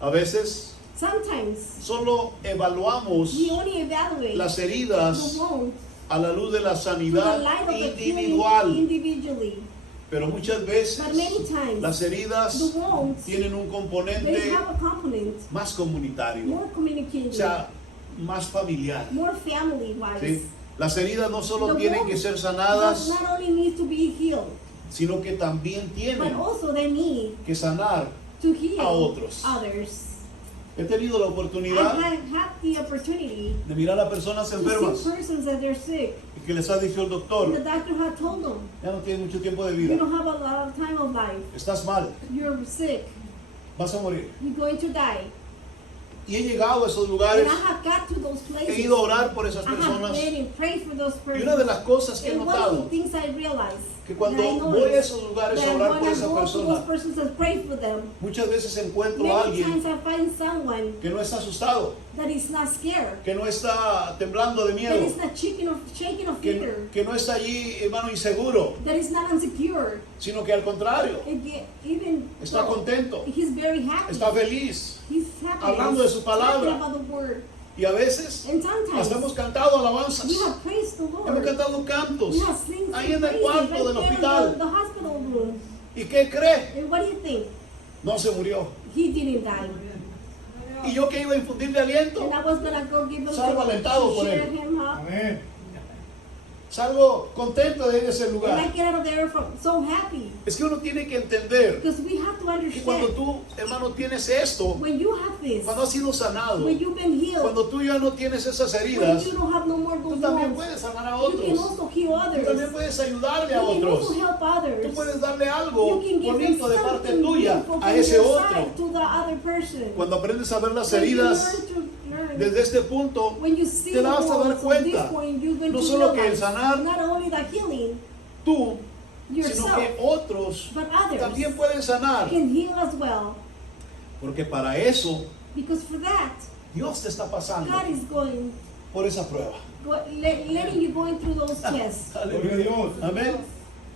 A veces Sometimes solo evaluamos we only evaluate las the heridas wound a la luz de la to the sanidad light of the healing individual, individually. pero muchas veces But many times, las heridas the wounds, tienen un they componente have a component, más comunitario, more communication, o sea, más familiar. more family-wise. ¿Sí? Las heridas no solo The tienen wound que ser does sanadas, not only need to be healed, sino que también but tienen also they need que sanar to heal a otros. others. He tenido la I oportunidad had the opportunity de mirar a personas to enfermas see persons that they're sick. y que les ha dicho el And the doctor, doctor had told them, ya no tienes mucho tiempo de you vida, don't have a lot of time of life. estás mal, You're sick. vas a morir. You're going to die. Y he llegado a esos And lugares, I have got to those places. he ido a orar por esas I have personas. been and prayed for those Y persons. una de las cosas que he And one of notado, the things I realized, que cuando that I voy a noticed, esos lugares a that orar when por I esa go to those persona, persons and pray for them, muchas veces encuentro a many alguien times I find someone que no está asustado, that is not scared, que no está temblando de that miedo, is not shaking of fear, que no está allí, hermano, inseguro, that is not insecure. sino que al contrario, Even está though contento, he's very happy. está feliz. He's happy. hablando de su palabra. Talking about the word. Y a veces And sometimes hasta hemos cantado alabanzas, we have praised the Lord. hemos cantado cantos We have sing ahí en el praises cuarto right del there in hospital. the hospital room. ¿Y qué cree? And what do you think? No se murió. He didn't die. Y yo que iba a infundirle aliento, And I was gonna go give him Salgo alentado por cheer él. him up. salgo contento de ir a ese And I lugar. get out of there so happy. Es que uno tiene que entender Because we have to que cuando understand, tú, hermano, tienes esto, when you have this, cuando has sido sanado, when you've been healed, cuando tú ya no tienes esas when heridas, you don't have no more tú those también wounds, puedes sanar a you can otros. also heal Tú others. también puedes ayudarle a You can otros. also help others. Tú puedes darle algo You can give them bonito de parte something tuya beautiful a from ese your otro. side to the other person. Cuando aprendes a ver las When you heridas learn to learn, desde este punto, when you see te the vas a dar wounds from this cuenta, point, you're going no to solo que el realize sanar not only the healing, tú, sino yourself, que otros but others también pueden sanar. can heal as well. Porque para eso Because for that, Dios te está pasando God is going, por esa prueba. letting you going through those tests. Aleluya. Amén.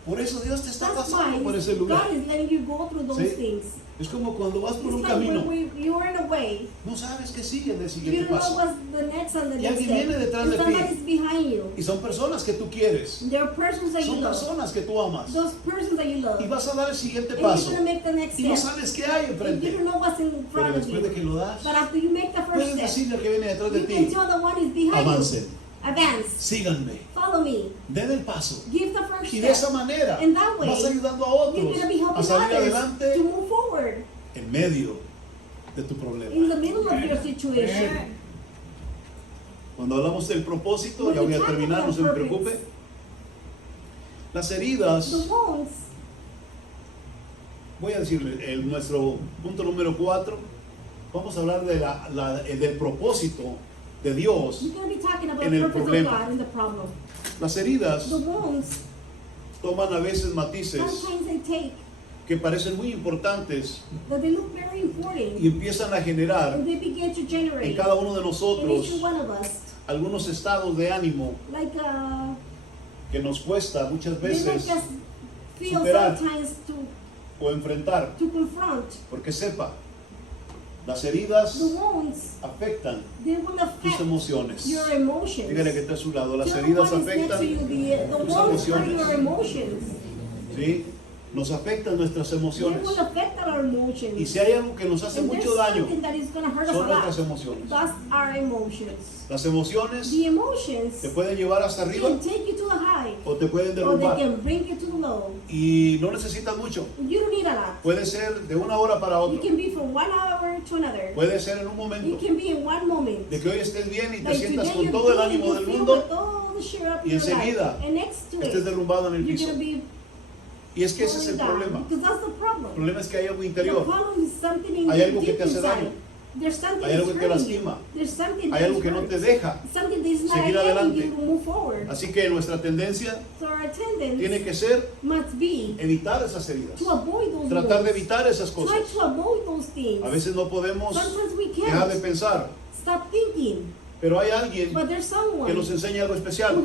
Por eso Dios te está That's why pasando por ese lugar. God is letting you go through those Sí. things. Es como cuando vas por It's un like camino, when you're in a way, no sabes qué sigue en el you siguiente don't know paso. what's the next and the Y next alguien step. viene detrás And de ti. somebody's behind you. Y son personas que tú quieres, There are persons that you son love. personas que tú amas. Those persons that you love. Y vas a dar el siguiente And you're paso. going to make the next Y no step. sabes qué hay And you enfrente. don't know what's in Pero front of después de you. que lo das, But after you make the first puedes step, decirle al que viene detrás de you can ti, tell the one is behind avancen, you. Advance. síganme, Follow me. den el paso. Give the first Y de esa step. manera In that way, vas ayudando a You're otros going to be a helping salir others to adelante move forward en medio de tu problema. in the middle of your situation. Cuando hablamos del propósito, When ya voy we a talk terminar, no about se me purpose, preocupe. Las heridas, The wounds, voy a decirle, nuestro punto número 4, vamos a hablar de del propósito de Dios. we're going to be talking about En the el purpose problema. of God in the problem. Las heridas The wounds, toman a veces matices sometimes they take, que parecen muy importantes that they look very important, y empiezan a generar and they begin to en generate cada uno de in each nosotros one of us, algunos estados de ánimo like que nos cuesta muchas they make veces us feel superar. sometimes o enfrentar, to confront. porque sepa, las heridas The wounds, afectan they will tus affect emociones. your emotions. Dígale que está a su lado, las Tell heridas the one is next to you, afectan the tus wounds are emociones. your emotions. ¿sí? Nos afectan nuestras They emociones. will affect our emotions. Y si hay algo que nos hace And there's mucho daño, something that is going to hurt us son a nuestras lot. emociones. That's our emotions. Las emociones The emotions te pueden llevar hasta arriba can take you to the high, o te pueden or they derrumbar. can bring you to the low. Y no necesitas mucho. You don't need a lot. Puede ser de una hora para You otra. can be from 1 hour to another. Puede ser en un You momento can be in one moment. de que hoy estés bien y te Like sientas today con you're todo el good, ánimo you del feel mundo with all the cheer up y in your enseguida life. And next to estés it, derrumbado en el you're piso. going to be Y es que ese es el falling down. problema. Because that's the El problem. problema es que hay algo The interior. problem is something in Hay algo que deep te hace inside. daño. There's something Hay algo that's que te hurting you. lastima. There's something Hay that algo que no te hurts. deja Something that is not seguir allowing adelante. you to move forward. Así que nuestra tendencia So our attendance tiene que ser must be evitar esas heridas. to avoid those Tratar de wounds. evitar esas Try cosas. to avoid those things. A veces no podemos Sometimes we dejar de can't pensar, stop thinking, pero hay alguien but there's someone que nos enseña algo especial who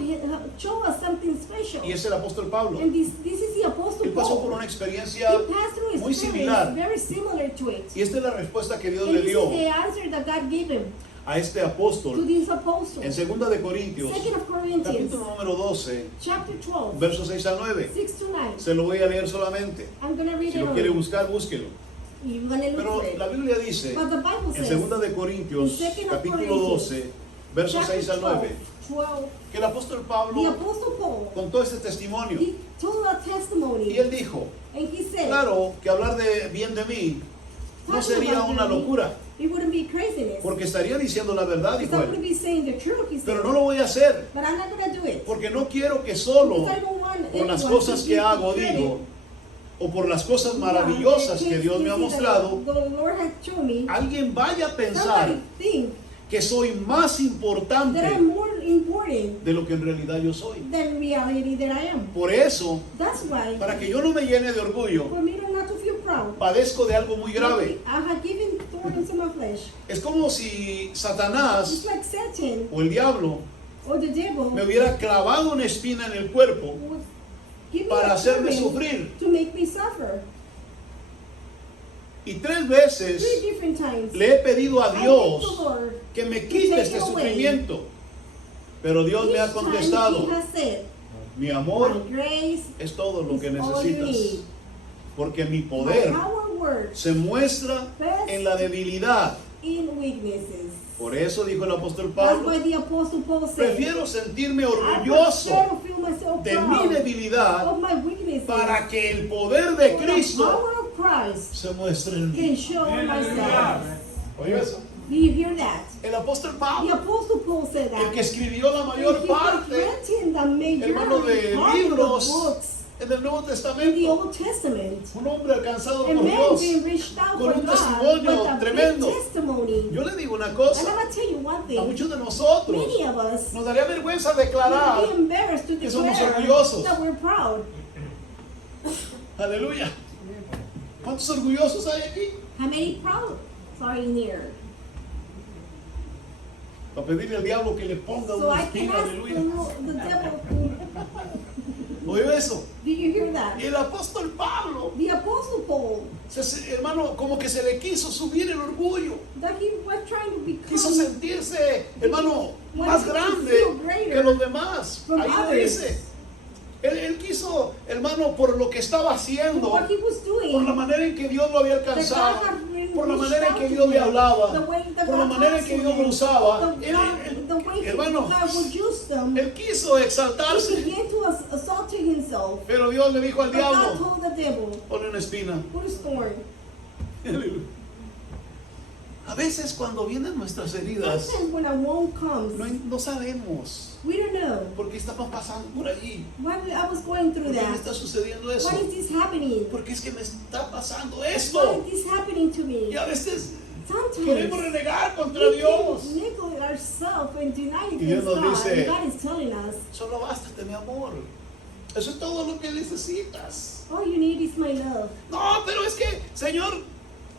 show us something special. y es el apóstol Pablo. And this is the Apostle Él pasó por Paul. una experiencia He passed through muy experience similar very similar to it. y esta es la respuesta que Dios And le this dio is the answer that God gave him a este to apóstol these apostles. en 2 de Corintios, 2 of Corinthians, capítulo número 12, chapter 12, versos 6 a 9. 6 to 9. Se lo voy a leer solamente. I'm going to read Si it lo quiere only. buscar, búsquelo. You're going to look Pero for it. la Biblia dice But the Bible en says, 2 de Corintios, in 2 capítulo Corinthians, 12, versos chapter 6 a 9, 12, que el apóstol the Pablo Apostle Paul, contó este testimonio he told a testimony, y él dijo, and he said, claro que hablar de bien de mí no talking sería about una me, locura, it wouldn't be craziness. porque estaría diciendo la verdad, Because dijo I would él. be saying the truth, he said. Pero no lo voy a hacer, But I'm not going to do it. porque no quiero que solo Because I don't want por las anyone cosas to que give hago, credit. digo, o por las cosas maravillosas que Dios me ha mostrado, The Lord has shown me. alguien vaya a pensar Somebody think que soy más that I'm importante more important de lo que en realidad yo soy. than reality that I am. Por eso, That's why, para que yo no me llene de orgullo, for me not to feel proud, padezco de algo muy grave. I have given thorns in my flesh. Es como si It's Satanás like Satan o el diablo or the devil me hubiera clavado una espina en el cuerpo would give me para a hacerme torment sufrir. to make me suffer. Y 3 veces 3 different times. le he pedido a I begged the Dios Lord, que me quite este sufrimiento. Pero Dios me ha each time contestado, He has said, mi my amor grace es todo lo is que all you necesitas. need. Porque mi My poder power works se muestra en la debilidad. in weaknesses. Por eso dijo el apóstol That's Pablo, why the Apostle Paul said, prefiero sentirme I orgulloso prefer to feel myself de mi proud debilidad of my weaknesses para que el poder de so the Cristo power of Christ se muestre en mí. can show in myself. Oye eso. Do you hear that? El apóstol The Pablo, Apostle Paul said el que that. escribió la mayor He parte written the majority hermano, de part of libros the books en el Nuevo in the Testamento, Old Testament. un hombre alcanzado And por man Dios. being reached out con for un God testimonio with a tremendo. big testimony. Yo le digo una And cosa, I'm going to tell you one a thing. muchos de nosotros Many of us nos daría vergüenza would declarar, be embarrassed to que somos declare orgullosos. that we're proud. aleluya. ¿Cuántos orgullosos hay aquí? How many proud are in here? Para pedirle al diablo que le ponga So una I can espina, ask aleluya. the devil. ¿Oyó eso? Did you hear that? Y el apóstol Pablo, The Apostle Paul, hermano, como que se le quiso subir el orgullo. that he was trying to Quiso become sentirse, hermano, más grande que los demás. Ahí lo dice. Él quiso, hermano, por lo que estaba haciendo, what he was por la doing, manera en que Dios lo había that God alcanzado, had really por la reached manera en out que to Dios le him, hablaba, the way that por la God manera en talks que to Dios lo him, usaba. the way Hermano, God would use them, él quiso he exaltarse, began to assault to himself. pero Dios le dijo al But God diablo, told the devil, ponle una espina. put a thorn. A veces cuando vienen nuestras heridas, Sometimes when a wound comes, no sabemos we don't know por qué estamos pasando por allí. why I was going through ¿Por qué me that. está sucediendo eso? Why is this happening? Porque es que me está pasando Why esto. is this happening to me? Y a veces Sometimes queremos renegar contra we Dios. can neglect ourselves and deny Y Dios against nos God. dice, And God is telling us, Solo bástate, mi amor. Eso es todo lo que necesitas. all you need is my love. No, pero es que, Señor,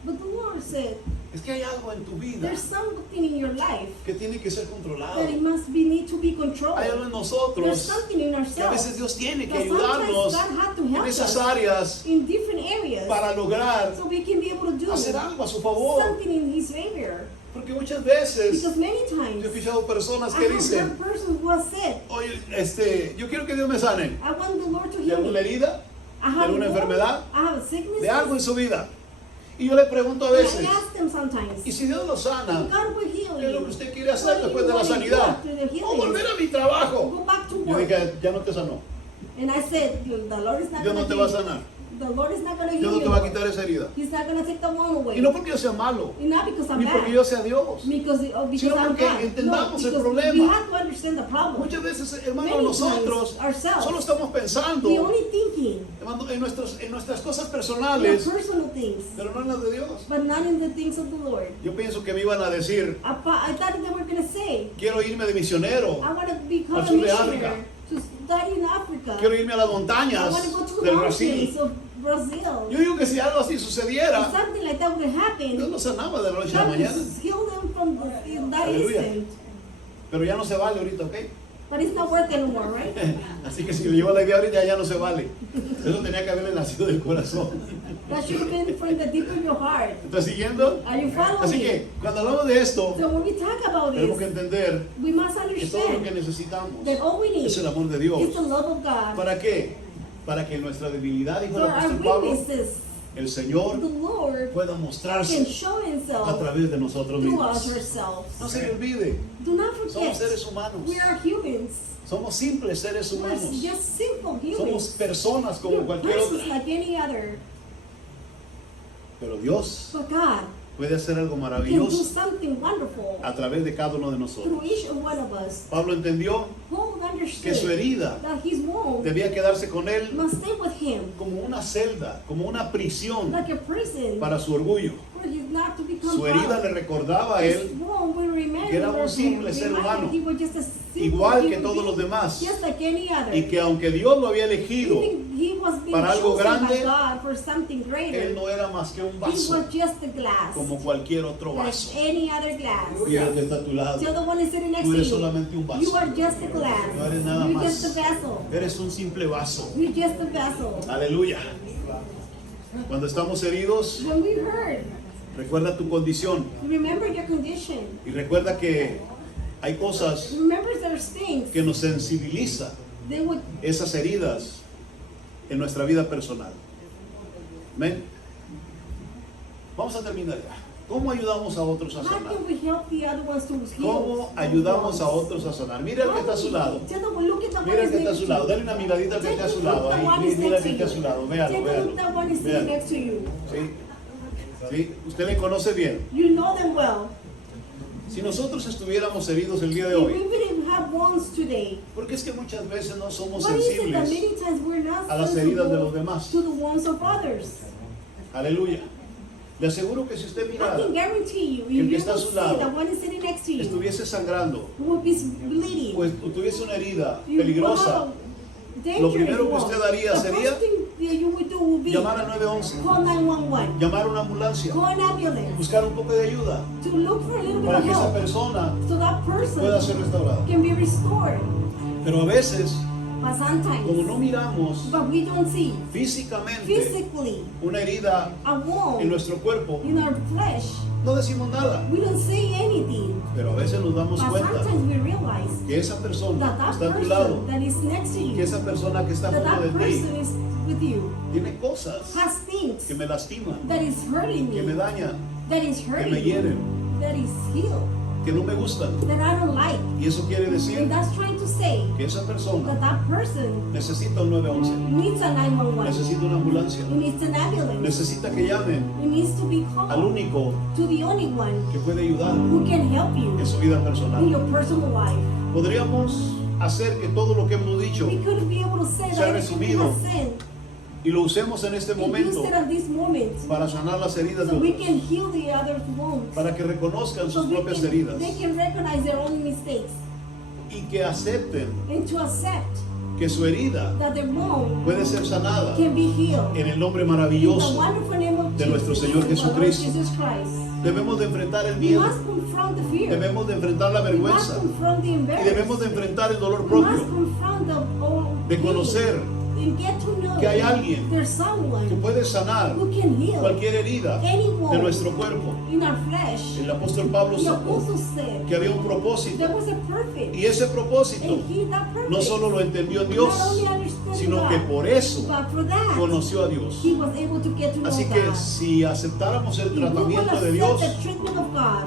But the Lord said, es que hay algo en tu vida there's something in your life que tiene que ser controlado. that it must be need to be controlled. Hay algo en There's nosotros something in que a veces ourselves Dios tiene que that sometimes ayudarnos God had to en help esas us áreas in different areas para lograr so we can be able to do hacer algo a su favor. something in His favor. Porque muchas veces Because many yo he times escuchado personas I que have dicen, heard persons who have said, oye, yo quiero que Dios me sane I want the Lord to de heal alguna me. herida, I de have alguna a wound, enfermedad, I have a sickness. de algo en su vida. Y yo le pregunto a And veces, I ask them sometimes, ¿y si Dios lo sana? God will heal ¿Qué es lo que you. usted quiere hacer What do después you de la want to do sanidad? after the O healing? volver a mi trabajo. Go back to Yo work. dije, ya no te sanó. And I said, the Lord is not Dios going no to te va a heal you. sanar. The Lord is not going to Dios heal no te you. va a quitar esa herida. He's not going to take the one away. Y no porque yo sea malo, And not because I'm ni porque bad. yo sea Dios. Because Sino I'm porque God. entendamos el because problema. we have to understand the problem. Muchas veces, hermano, Many nosotros times ourselves, solo estamos pensando, we only thinking hermano, en nuestras cosas the personales, personal things, pero no en las de Dios. but not in the things of the Lord. Yo pienso que me iban a decir, I thought they were going to say, quiero irme de misionero, I want to become Al a sur de África. missionary to study in Africa. quiero irme a las I montañas want to go to the del mountains Brasil. of Brazil. Yo digo que si algo así If sucediera, something like that would Dios happen, lo sanaba de la noche a la God mañana. would heal them from that Aleluya. instant. Pero ya no se vale ahorita, ¿ok? But it's not worth anymore, right? Así que si le llevo la idea ahorita ya no se vale. Eso tenía que haberle nacido del corazón. That should have been from the deep of your heart. ¿Estás siguiendo? Are you following Así me? que cuando hablamos de esto, So when we talk about tenemos que this, entender we must que todo lo que understand necesitamos that all we need es el amor de is Dios. the love of God. ¿Para qué? Para que nuestra debilidad, dijo For el our apóstol Pablo, weaknesses, el Señor the Lord pueda can mostrarse show a Himself través de nosotros to us mismos. ourselves. No se le olvide, Do not somos forget, seres humanos. we are humans. Somos simples seres We're humanos. just simple Somos humans. personas como We're cualquier persons otra. like any other. Pero Dios But God puede hacer algo can do maravilloso something wonderful a través de cada uno de nosotros. through each one of us. Pablo entendió Paul que su understood herida that his wound debía quedarse con él must stay with him como una celda, como una prisión like a prison para su orgullo. where he's not to become Su herida proud. le recordaba a His él wound will remind que era un him, simple ser remind humano, that he was just a simple igual que human todos los being, demás, just like any other. y que aunque Dios lo había elegido, Even he was being para algo chosen grande, by God for something greater. él no era más que un He vaso, was just a glass, como cualquier otro like vaso. any other glass. Mira el que está a tu lado. Tell the one is sitting next Tú to eres you. solamente un vaso. You are just a glass. No eres nada You're más. just a vessel. Eres un simple vaso. You're just a vessel. Aleluya. Cuando estamos heridos, When we hurt, recuerda tu condición remember your condition. y recuerda que hay cosas Remember there's things que nos sensibiliza they would esas heridas en nuestra vida personal. Amén. Vamos a terminar ya. ¿Cómo ayudamos a otros a how sanar? can we help the other ones to heal? ¿Cómo ayudamos a otros a sanar? Mira al que está a su lado. Tell the one, look at the one Mira al que está a next su to lado. you. Dale una miradita al que Take está a a su look lado. at the one Ahí, is mira al next que to está a you. su lado. Véalo, Take a véalo. look at the one is sitting Véalo. next to you. ¿Sí? ¿Sí? Usted le conoce bien. You know them well. Si nosotros estuviéramos heridos el día de If hoy, we didn't have wounds today, porque es que muchas veces no somos what is it that sensibles many times we're not a las heridas de los sensible demás. to the wounds of others? Aleluya. Le aseguro que si usted I mirara can guarantee you, que el if que you está a would su see lado the one is sitting next to you, estuviese sangrando who would be bleeding, o tuviese una herida you would peligrosa, have a lo dangerous primero que wound. usted haría The sería first thing that you would do would be llamar al 911, call 911, llamar a una ambulancia, call an ambulance, buscar un poco de ayuda to look for a little bit para of que esa help, persona so that pueda ser person restaurada. can be restored. Pero a veces, But como no sometimes, miramos but we don't see físicamente physically una herida a en wound nuestro cuerpo, in our flesh, no decimos nada. we don't say anything. Pero a veces nos damos But cuenta sometimes we realize que esa persona that que that está a tu lado, person that is next to que you, esa persona que está that junto that de ti, person is with you, tiene cosas has things que me lastiman, that is hurting que me me, dañan, that is que me hurting me, hieren, that is healed, que no me gustan. that I don't like. Y eso quiere decir And that's trying to say que esa persona that that person necesita un 911, needs a 911, necesita una ambulancia, he needs an ambulance, necesita que llamen he needs to be al called único to the only one que puede ayudar who can help you en su vida in personal. your personal life. Podríamos hacer que todo lo que hemos dicho We could be able to say Se ha that everything we resumido have said y lo usemos en este and momento use it at this moment para sanar las heridas so de we otros, can heal the other wounds. para que reconozcan So sus we propias can, heridas they can recognize their own mistakes y que acepten and to accept que su herida that their wound puede ser sanada can be healed. en el nombre In the maravilloso. wonderful name of de nuestro Jesus, Señor of our Lord Jesucristo. Jesus Christ. Debemos de enfrentar el We miedo, must confront the fear. debemos de enfrentar la We must vergüenza confront the y debemos embarrassment. de enfrentar el dolor We must propio confront the own de pain conocer and get to know que hay alguien there's someone que puede sanar who can heal cualquier herida any de wound nuestro cuerpo. in our flesh. El apóstol Pablo The supo apostle said que había un propósito there was a perfect, y ese propósito and he that perfect no solo lo entendió en not Dios, only understood sino God, que por eso but for that conoció a Dios. he was able to get to know Así que God. si aceptáramos el If we will tratamiento de accept Dios, the treatment of God,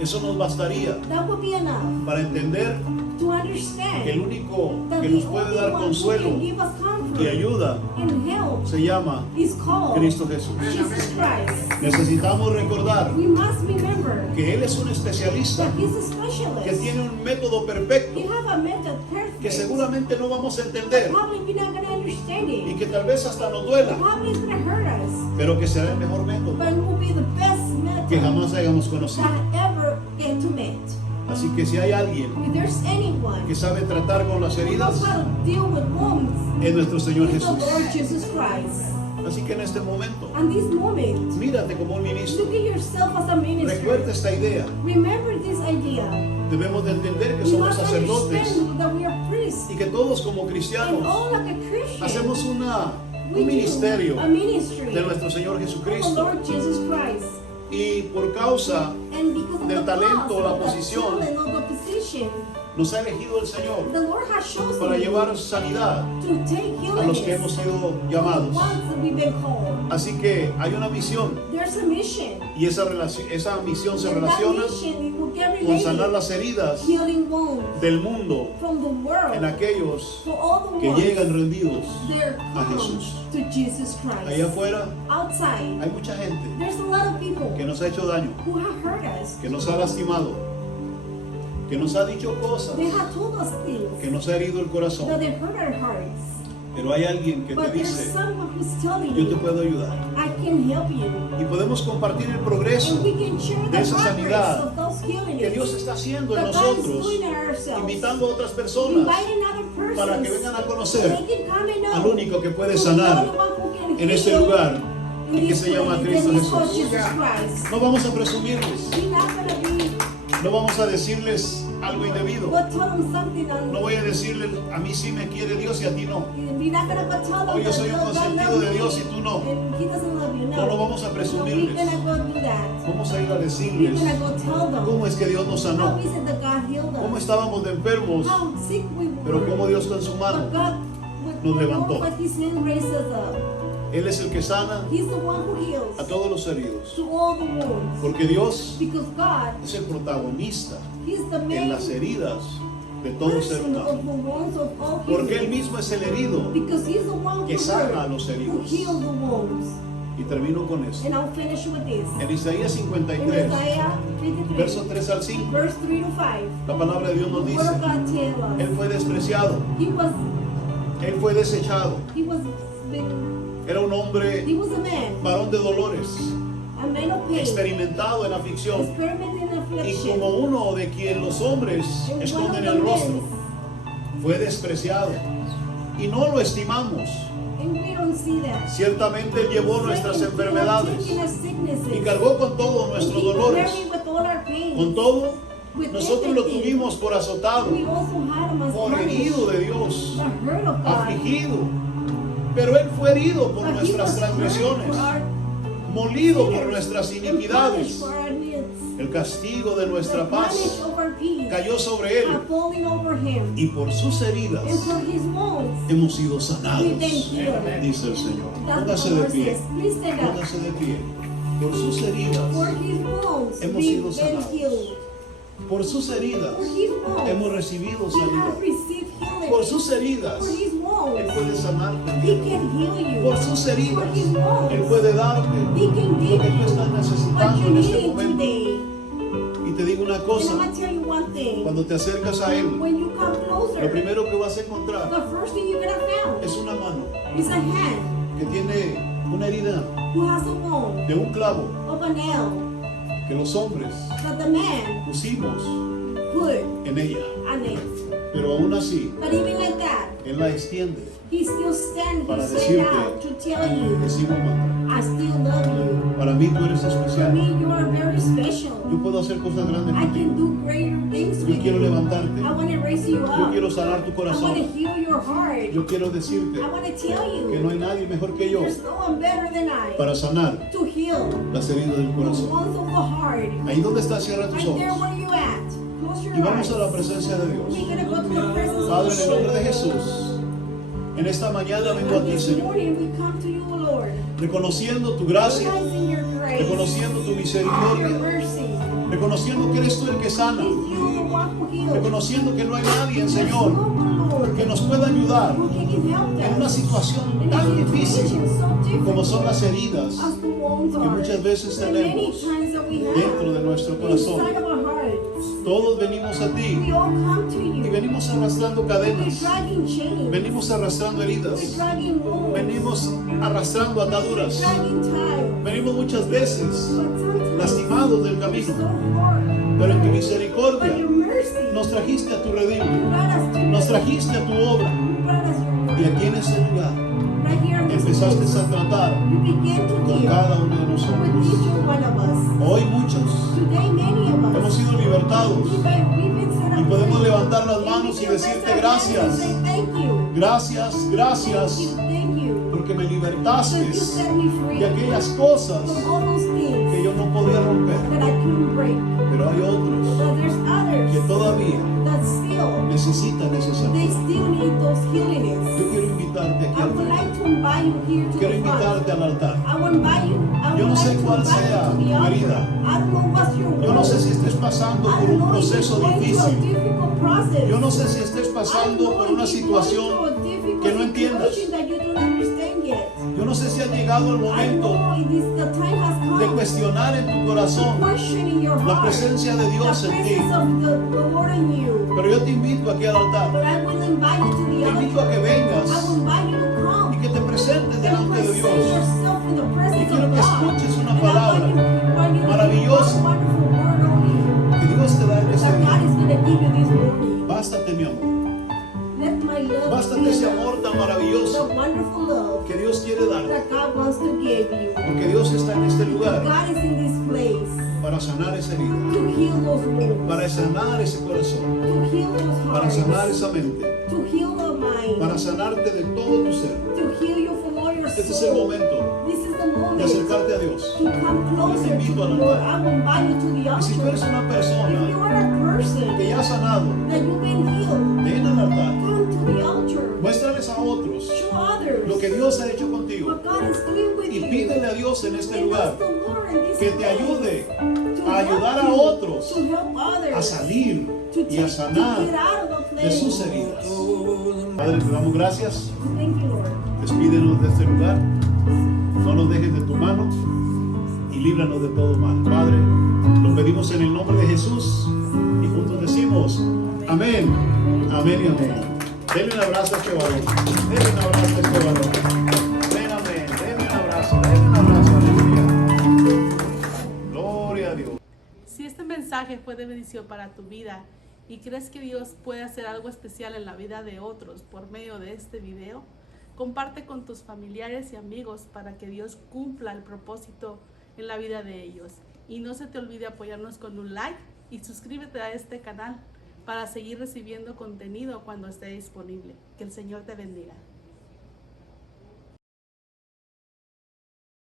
eso nos bastaría that would be enough para entender to que el understand único that que the nos puede only dar one who consuelo can give us y comfort ayuda and help se llama is called Cristo Jesús. Jesus Christ. Necesitamos recordar We must remember que Él es un especialista that He's a que specialist. tiene un método perfecto He have a method perfect. que seguramente no vamos a entender Probably we're not going to understand y it. que tal vez hasta nos duela, Probably it's going to hurt us. pero que será el mejor método But it will be the best que method jamás hayamos conocido. that ever get to meet. Así que si hay alguien If there's anyone que sabe tratar con las who heridas, knows how to deal with wounds, es nuestro Señor it's the Jesús. Lord Jesus Christ. Así que en este momento, And this moment, mírate como un ministro. look at yourself as a minister. Recuerda esta idea. Remember this idea. Debemos de entender que We somos must sacerdotes understand that we are priests. y que todos como And cristianos all like a Christian, hacemos we un do ministerio a ministry de nuestro Señor of the Jesucristo. Lord Jesus Christ. Y por causa And because of del the talento, cause la of the posición, talent of the position, nos ha elegido el Señor the Lord has chosen para you llevar sanidad to take a los que healing hemos sido to the llamados. ones that we've been called. Así que hay una misión There's a mission. y esa misión se And that relaciona mission, it will get con sanar related. las heridas Healing wounds del mundo from the world. en aquellos For all the que ones llegan rendidos there a come Jesús. to Jesus Christ. Allá afuera Outside, hay mucha gente there's a lot of people que nos ha hecho daño, who have hurt us. que nos ha lastimado, que nos ha dicho cosas, They have told us things que nos ha herido el that corazón. they hurt our hearts. Pero hay alguien que te But there's dice, someone who's telling yo te you, puedo ayudar. I can help you. Y podemos compartir el progreso And we can share de the esa sanidad progress of those healings que Dios está haciendo en that God is nosotros, doing in ourselves. invitando a otras personas Inviting other persons para que vengan a so conocer they can come and know al único que puede who sanar the one who can en este heal lugar in y que this se llama place, Cristo and it's called Jesús. Jesus Christ. No vamos a presumirles, We're not gonna be no vamos a decirles algo indebido. go tell them something No voy a decirles, a mí sí me quiere Dios y a ti no. we're not gonna go tell them Oh, yo that soy un God consentido loves de me Dios y tú no. and He doesn't love you. No, no vamos a No, we're presumirles. gonna go do that. Vamos a ir a We're decirles gonna go tell them cómo es que Dios nos how sanó, is it that God healed cómo us, estábamos de enfermos, how sick we were, pero cómo Dios con su mano, but God nos levantó. but His hand raised us up. Él es el que sana He's the one who heals a todos los heridos. to all the wounds, Porque Dios because God, es el protagonista He's the en main las heridas de todo ser person humano. of the wounds of all Porque Él humans, mismo es el herido. because He's the one que who sana a hurt, los who heridos. healed the wounds. Y termino con esto. And I'll finish with this. En Isaías In 53, Isaiah 53, versos 3 al 5, verse 3 to 5, la palabra de Dios the nos word dice, of God tells Él us fue despreciado, Él fue desechado. Era un hombre, he was a man, varón de dolores, a man of pain, experimentado en aflicción, experimenting y affliction, como uno de quien los hombres and one of esconden the el rostro, men, fue despreciado. Y no lo estimamos. and we don't see that. Ciertamente Él llevó nuestras He has enfermedades taken our sicknesses, y cargó con todos nuestros and he dolores. carried with all our pain. Con todo, With nosotros lo everything. tuvimos por azotado, We also had him as por punished, herido de Dios, the hurt of God. afligido. Pero Él fue herido por But he nuestras was hurt transgresiones, for our molido por sinners, nuestras and iniquidades. punished for our needs. El castigo de The nuestra paz punish of our peace cayó sobre Él, are falling over him. y por sus heridas And for his wounds, hemos sido sanados, we've been healed. dice el Señor. That's what Póngase the de Lord pie, says. Please stand up. póngase de pie. Por sus heridas, For his wounds, Hemos we've sido been sanados. healed. por sus heridas, For his wounds, hemos recibido we sanidad. have received healing. Por sus heridas, For his Él wounds, puede sanarte. he can heal you. Por sus heridas, For his wounds, Él puede darte he can lo give que tú estás you what necesitando you en este need momento. today. Y te digo una And I'm cosa, going to tell you one thing. cuando te acercas a Él, When you come lo closer, primero que vas a encontrar the first thing you're going to find es una mano is a hand que tiene una herida who has a wound de un clavo of a nail que los hombres that the man pusimos put en ella. on it. Pero aún así, But even like that, Él la extiende he still stands Para his hand decirte out to tell you, que sí, mamá, I still love you. para mí tú eres For especial. me, you are very special. Yo puedo hacer cosas grandes I can contigo. do greater things Yo with quiero you. levantarte. I want to raise you Yo up. quiero sanar tu I want to corazón. heal your heart. Yo quiero decirte I want to tell que no you, hay nadie mejor que yo there's no one better than I para sanar to heal las heridas del the corazón. wounds of the heart. Ahí donde estás, cierra tus Right there ojos. where you at. Close your Y vamos a la eyes. presencia de Dios. We're gonna go to the presence Padre, of en el the nombre de Lord. Jesús, en esta mañana vengo a And ti, this Señor, morning we come to you, Lord, reconociendo tu gracia, recognizing your grace, reconociendo tu your misericordia, mercy. reconociendo que eres tú el que sana, It's you, the one who heals. reconociendo que no hay nadie, There's Señor, no one, Lord, que nos pueda ayudar who can help en una us situación in tan a difícil situation so different como son las heridas as the wounds que are. muchas veces And many tenemos times that we have dentro de nuestro corazón. inside of our hearts. Todos venimos a ti We all come to y you. venimos arrastrando We're cadenas, dragging chains. venimos arrastrando We're heridas, dragging wounds. venimos arrastrando ataduras, Dragging ties. venimos muchas veces But sometimes lastimados del it's camino, so hard. pero en tu But misericordia your mercy nos trajiste a tu redil, brought us to nos you. trajiste a tu obra, You brought us your y word. aquí en este lugar Right here in this empezaste place, a tratar you begin to con deal cada uno de with nosotros. each and one of us. Hoy muchos Today, many of hemos us, sido libertados we've been set y up podemos free. levantar las And manos we y can raise decirte our hands and gracias, say thank you. gracias, gracias, Thank you. porque me Because libertaste you set me free de aquellas cosas from all those que things yo no podía romper. that I couldn't break. Pero hay otros But there's que others todavía that still heal. necesitan esa They sanidad. still need those healings. Yo quiero invitarte aquí I al would frente. like to invite you here to Quiero the front. invitarte al altar. I would invite you. I Yo would no sé like to cuál invite sea you to the tu altar. herida. I don't know what's your Yo no sé wound. si estés pasando I por don't un know if proceso you're going through a difícil. difficult process. Yo no sé si estés I don't pasando know por if una you're situación going through a difficult que no entiendas. situation that you don't understand yet. Yo no sé si ha llegado el I don't momento know if the time has de come. cuestionar en tu corazón Questioning your la heart. presencia de Dios The en ti. presence of the Lord in you. Pero yo te invito aquí al altar. But I will invite you to the Te invito a altar. que I vengas will invite you to y come que te presentes and delante de present Dios. yourself in the Y presence quiero of que God. escuches una And I palabra want you to maravillosa hear one wonderful word only que Dios te da en este that God día. is going to give you this morning. Bástate, mi amor. Let my love Bástate be ese enough. amor tan The maravilloso wonderful love que Dios quiere darte. that God wants to give you. Porque Dios está en este lugar God is in this place para sanar esa herida, to heal those wounds, para sanar ese corazón, to heal those para sanar hearts, esa mente, to heal the mind, para sanarte de todo tu ser. to heal you from all your Este es el soul. momento This is the de moment acercarte a Dios. to come closer to invito the al Lord. altar. I will invite you to the Y si tú eres altar. una If persona you are a person que ya ha sanado, that you've been healed, ven al altar. come to the altar. Muéstrales a otros Show others lo que Dios ha hecho contigo. what God is doing with Y you. pídele a Dios en este And lugar ask the Lord in this que te place ayude to a ayudar help a you, otros to help others, a salir to y a get sanar out of the de place. sus heridas. Padre, te damos gracias. Thank you, Lord. Despídenos de este lugar. No nos dejes de tu mano y líbranos de todo mal. Padre, lo pedimos en el nombre de Jesús y juntos decimos amén, amén y amén. Denle un abrazo a este varón. Denle un abrazo a este varón. Amén, amén. Denle un abrazo. Denle un abrazo. Aleluya. Gloria a Dios. Si este mensaje fue de bendición para tu vida y crees que Dios puede hacer algo especial en la vida de otros por medio de este video, comparte con tus familiares y amigos para que Dios cumpla el propósito en la vida de ellos. Y no se te olvide apoyarnos con un like y suscríbete a este canal para seguir recibiendo contenido cuando esté disponible. Que el Señor te bendiga.